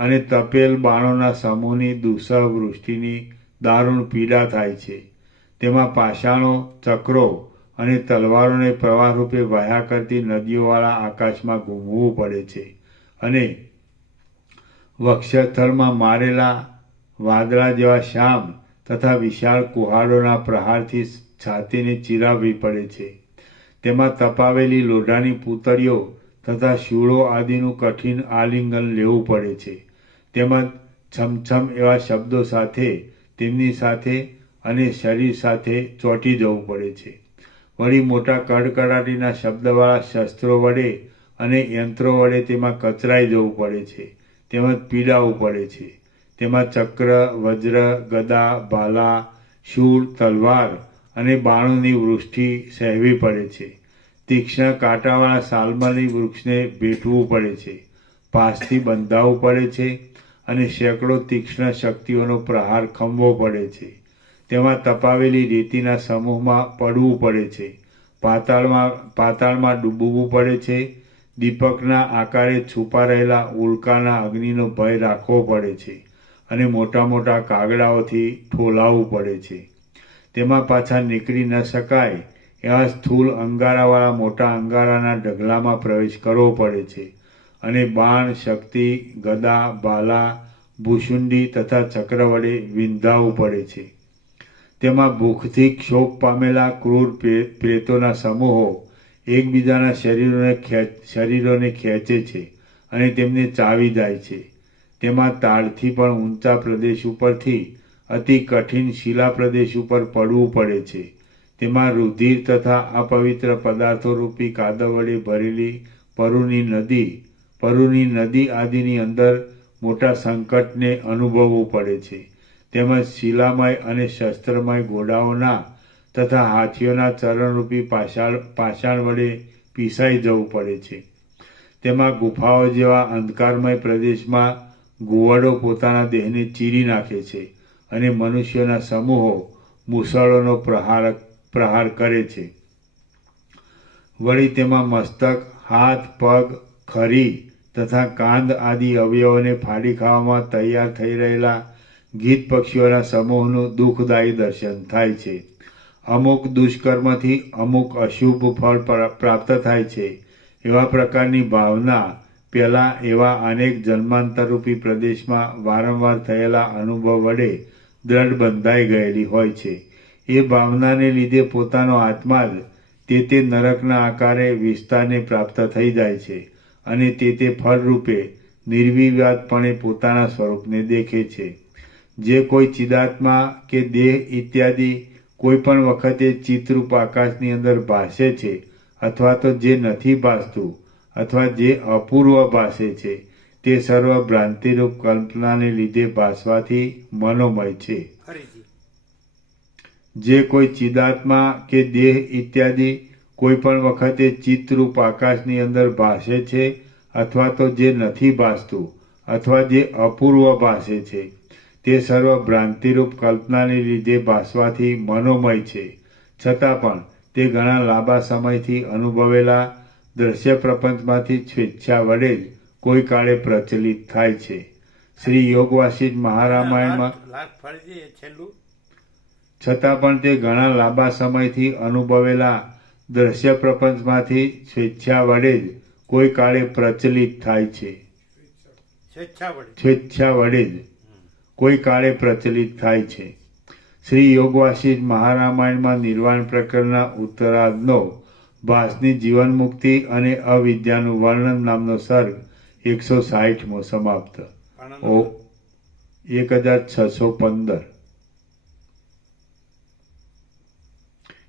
અને તપેલ બાણોના સમૂહની દુઃસહ વૃષ્ટિની દારૂણ પીડા થાય છે. તેમાં પાષાણો, ચક્રો અને તલવારોને પ્રવાહરૂપે વહ્યા કરતી નદીઓવાળા આકાશમાં ઘૂમવું પડે છે અને વક્ષસ્થળમાં મારેલા વાદળા જેવા શ્યામ તથા વિશાળ કુહાડોના પ્રહારથી છાતીને ચીરાવવી પડે છે. તેમાં તપાવેલી લોઢાની પૂતળીઓ તથા શૂળો આદિનું કઠિન આલિંગન લેવું પડે છે. તેમજ છમછમ એવા શબ્દો સાથે તેમની સાથે અને શરીર સાથે ચોંટી જવું પડે છે. વળી મોટા કડકડાટીના શબ્દવાળા શસ્ત્રો વડે અને યંત્રો વડે તેમાં કચરાઈ જવું પડે છે, તેમજ પીડાવવું પડે છે. તેમાં ચક્ર, વજ્ર, ગદા, ભાલા, શૂળ, તલવાર અને બાણોની વૃષ્ટિ સહેવી પડે છે. તીક્ષ્ણ કાંટાવાળા સાલમલી વૃક્ષને ભેટવું પડે છે, પાસથી બંધાવવું પડે છે અને સેંકડો તીક્ષ્ણ શક્તિઓનો પ્રહાર ખમવો પડે છે. તેમાં તપાવેલી રેતીના સમૂહમાં પડવું પડે છે, પાતાળમાં ડૂબવું પડે છે. દીપકના આકારે છુપા રહેલા ઉલ્કાના અગ્નિનો ભય રાખવો પડે છે અને મોટા મોટા કાગડાઓથી ઠોલાવવું પડે છે. તેમાં પાછા નીકળી ન શકાય એવા સ્થૂળ અંગારાવાળા મોટા અંગારાના ઢગલામાં પ્રવેશ કરવો પડે છે અને બાણ, શક્તિ, ગદા, ભાલા, ભૂસુંડી તથા ચક્ર વડે વિંધાવવું પડે છે. તેમાં ભૂખથી ક્ષોભ પામેલા ક્રૂર પ્રેતોના સમૂહો એકબીજાના શરીરોને ખેંચે છે અને તેમને ચાવી જાય છે. તેમાં તાળથી પણ ઊંચા પ્રદેશ ઉપરથી અતિ કઠિન શિલા પ્રદેશ ઉપર પડવું પડે છે. તેમાં રુધિર તથા અપવિત્ર પદાર્થો રૂપી કાદવ વડે ભરેલી પરુની નદી આદિની અંદર મોટા સંકટને અનુભવવું પડે છે. તેમજ શિલામય અને શસ્ત્રમય ઘોડાઓના તથા હાથીઓના ચરણરૂપી પાષાણ વડે પીસાઈ જવું પડે છે. તેમાં ગુફાઓ જેવા અંધકારમય પ્રદેશમાં ઘુવડો પોતાના દેહને ચીરી નાખે છે અને મનુષ્યોના સમૂહો મુસળોનો પ્રહાર કરે છે. વળી તેમાં મસ્તક, હાથ, પગ, ખરી તથા કાંદ આદિ અવયવોને ફાડી ખાવામાં તૈયાર થઈ રહેલા ગીધ પક્ષીઓના સમૂહનું દુઃખદાયી દર્શન થાય છે. અમુક દુષ્કર્મથી અમુક અશુભ ફળ પ્રાપ્ત થાય છે એવા પ્રકારની ભાવના પહેલાં એવા અનેક જન્માંતરરૂપી પ્રદેશમાં વારંવાર થયેલા અનુભવ વડે દ્રઢ બંધાઈ ગયેલી હોય છે. એ ભાવનાને લીધે પોતાનો આત્મા જ તે નરકના આકારે વિસ્તારને પ્રાપ્ત થઈ જાય છે અને તે ફળરૂપે નિર્વિવાદપણે પોતાના સ્વરૂપને દેખે છે. જે કોઈ ચિદાત્મા કે દેહ ઇત્યાદિ કોઈ પણ વખતે ચિત્તરૂપ આકાશની અંદર ભાસે છે અથવા તો જે નથી ભાસતું અથવા જે અપૂર્વ ભાસે છે તે સર્વ ભ્રાંતિરૂપ કલ્પનાને લીધે ભાસવાથી મનોમય છે. ફરીથી જે કોઈ ચિદાત્મા કે દેહ ઇત્યાદિ કોઈ પણ વખતે ચિત્તરૂપ આકાશની અંદર ભાસે છે અથવા તો જે નથી ભાસતું અથવા જે અપૂર્વ ભાસે છે તે સર્વ ભ્રાંતિરૂપ કલ્પનાને લીધે ભાસવાથી મનોમય છે. છતાં પણ તે ઘણા લાંબા સમયથી અનુભવેલા દ્રશ્ય પ્રપંચમાંથી સ્વેચ્છા વડે જ કોઈ કાળે પ્રચલિત થાય છે. શ્રી યોગ વાસિષ્ઠ મહારામાયણમાં લાસ્ટ ફરીથી છેલ્લું છતાં પણ તે ઘણા લાંબા સમયથી અનુભવેલા દ્રશ્ય પ્રપંચમાંથી સ્વેચ્છા વડે જ કોઈ કાળે પ્રચલિત થાય છે. સ્વેચ્છા વડે જ કોઈ કાળે પ્રચલિત થાય છે. શ્રી યોગ વાસિષ્ઠ મહારામાયણમાં નિર્વાણ પ્રકરણના ઉત્તરાર્ધનો ભાસની જીવન મુક્તિ અને અવિદ્યાનું વર્ણન નામનો સર્ગ 160મો સમાપ્ત. 1615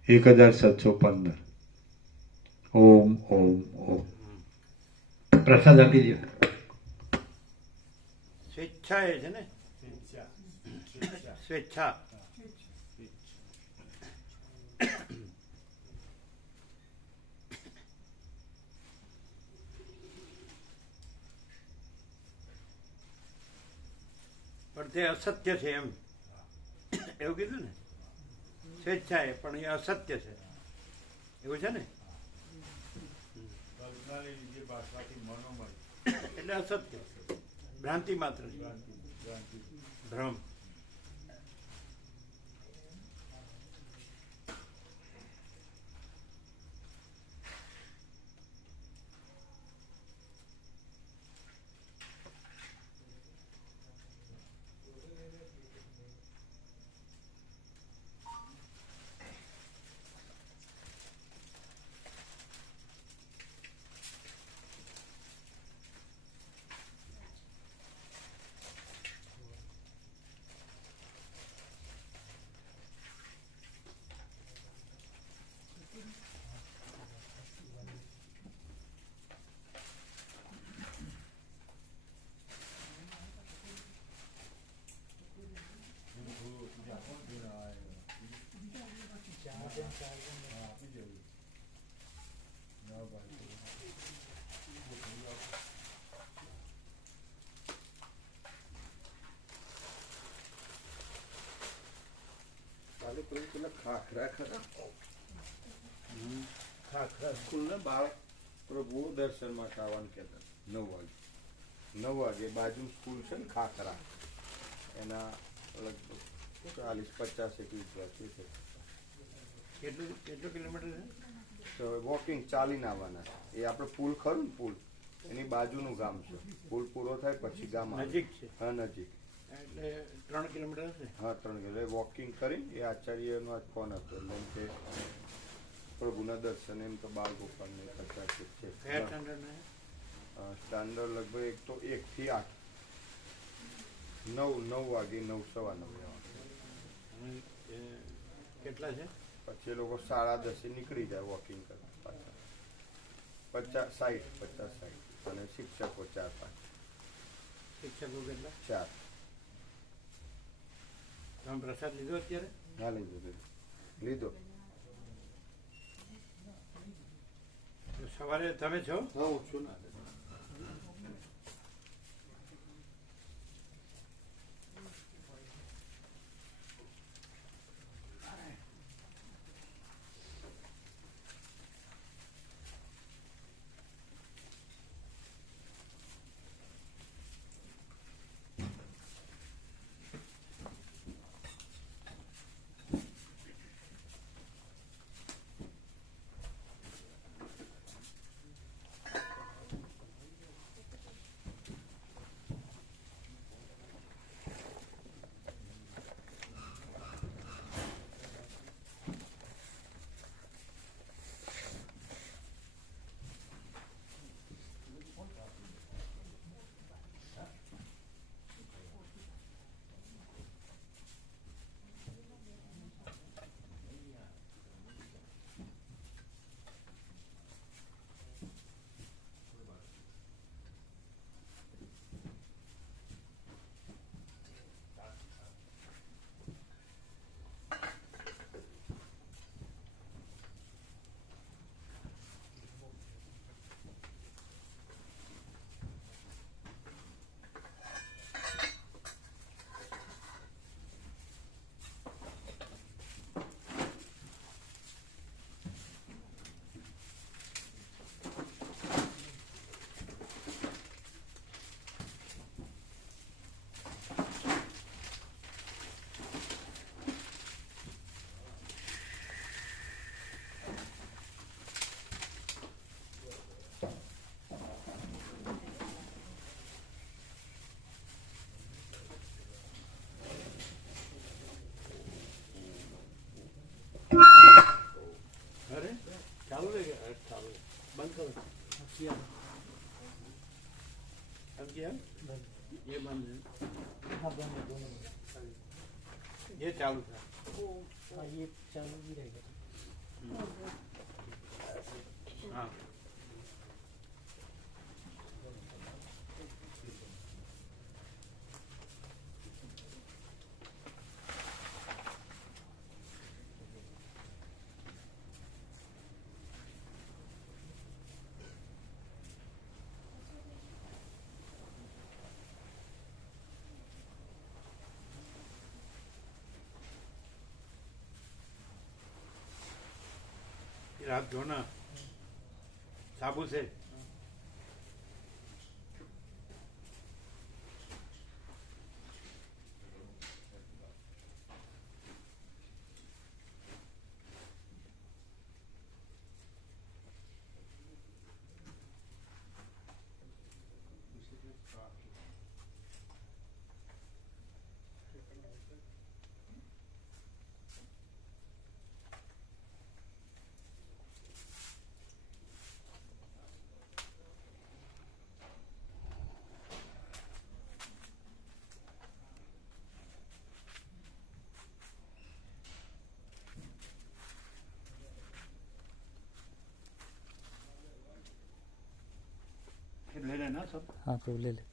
1615 ઓમ ઓમ ઓમ. પ્રસાદ આપી દો. સ્વેચ્છા એ છે ને સ્વેચ્છા પણ તે અસત્ય છે એમ એવું કીધું ને. સ્વેચ્છા એ પણ એ અસત્ય છે એવું છે ને. એટલે અસત્ય ભ્રાંતિ માત્ર ભ્રમ. ખાખરા ખરા ખાખરા સ્કૂલના બાળક પ્રભુ દર્શન માટે આવવાનું કહેતા 9 વાગે બાજુ સ્કૂલ છે ને ખાખરા એના લગભગ 40-50 વિદ્યાર્થી છે. કેટલું કિલોમીટર છે? તો વોકિંગ ચાલીને આવવાના. એ આપણે પુલ ખરું ને પુલ એની બાજુનું ગામ છે. પુલ પૂરો થાય પછી ગામ નજીક છે. હા નજીક. એટલે 3 કિલોમીટર હશે. હા 3 કિલોમીટર વોકિંગ કરી. એ આચાર્યનો જ ફોન હતો એટલે એમ કે પ્રભુના દર્શન એમ તો બાળ ગોપાલને 50 છે. સ્ટાન્ડર્ડ લગભગ એક તો 1 થી 8 9 વાગે 9:15 કેટલા છે? પછી એ લોકો 10:30 નીકળી જાય વોકિંગ કરવા પાછા. 50-60 અને શિક્ષકો 4-5. શિક્ષકો કેટલા? 4. તમે પ્રસાદ લીધો અત્યારે? હા લીધો. સવારે તમે છો? હા હું છું ને. અરે ચાલુ રહે કે ચાલુ બંધ કરો अब क्या ये बंद है ये चालू था ये चालू भी रहेगा हाँ फिर हाथ धोना साबुन से फिर ले लेना सब हाँ तो ले ले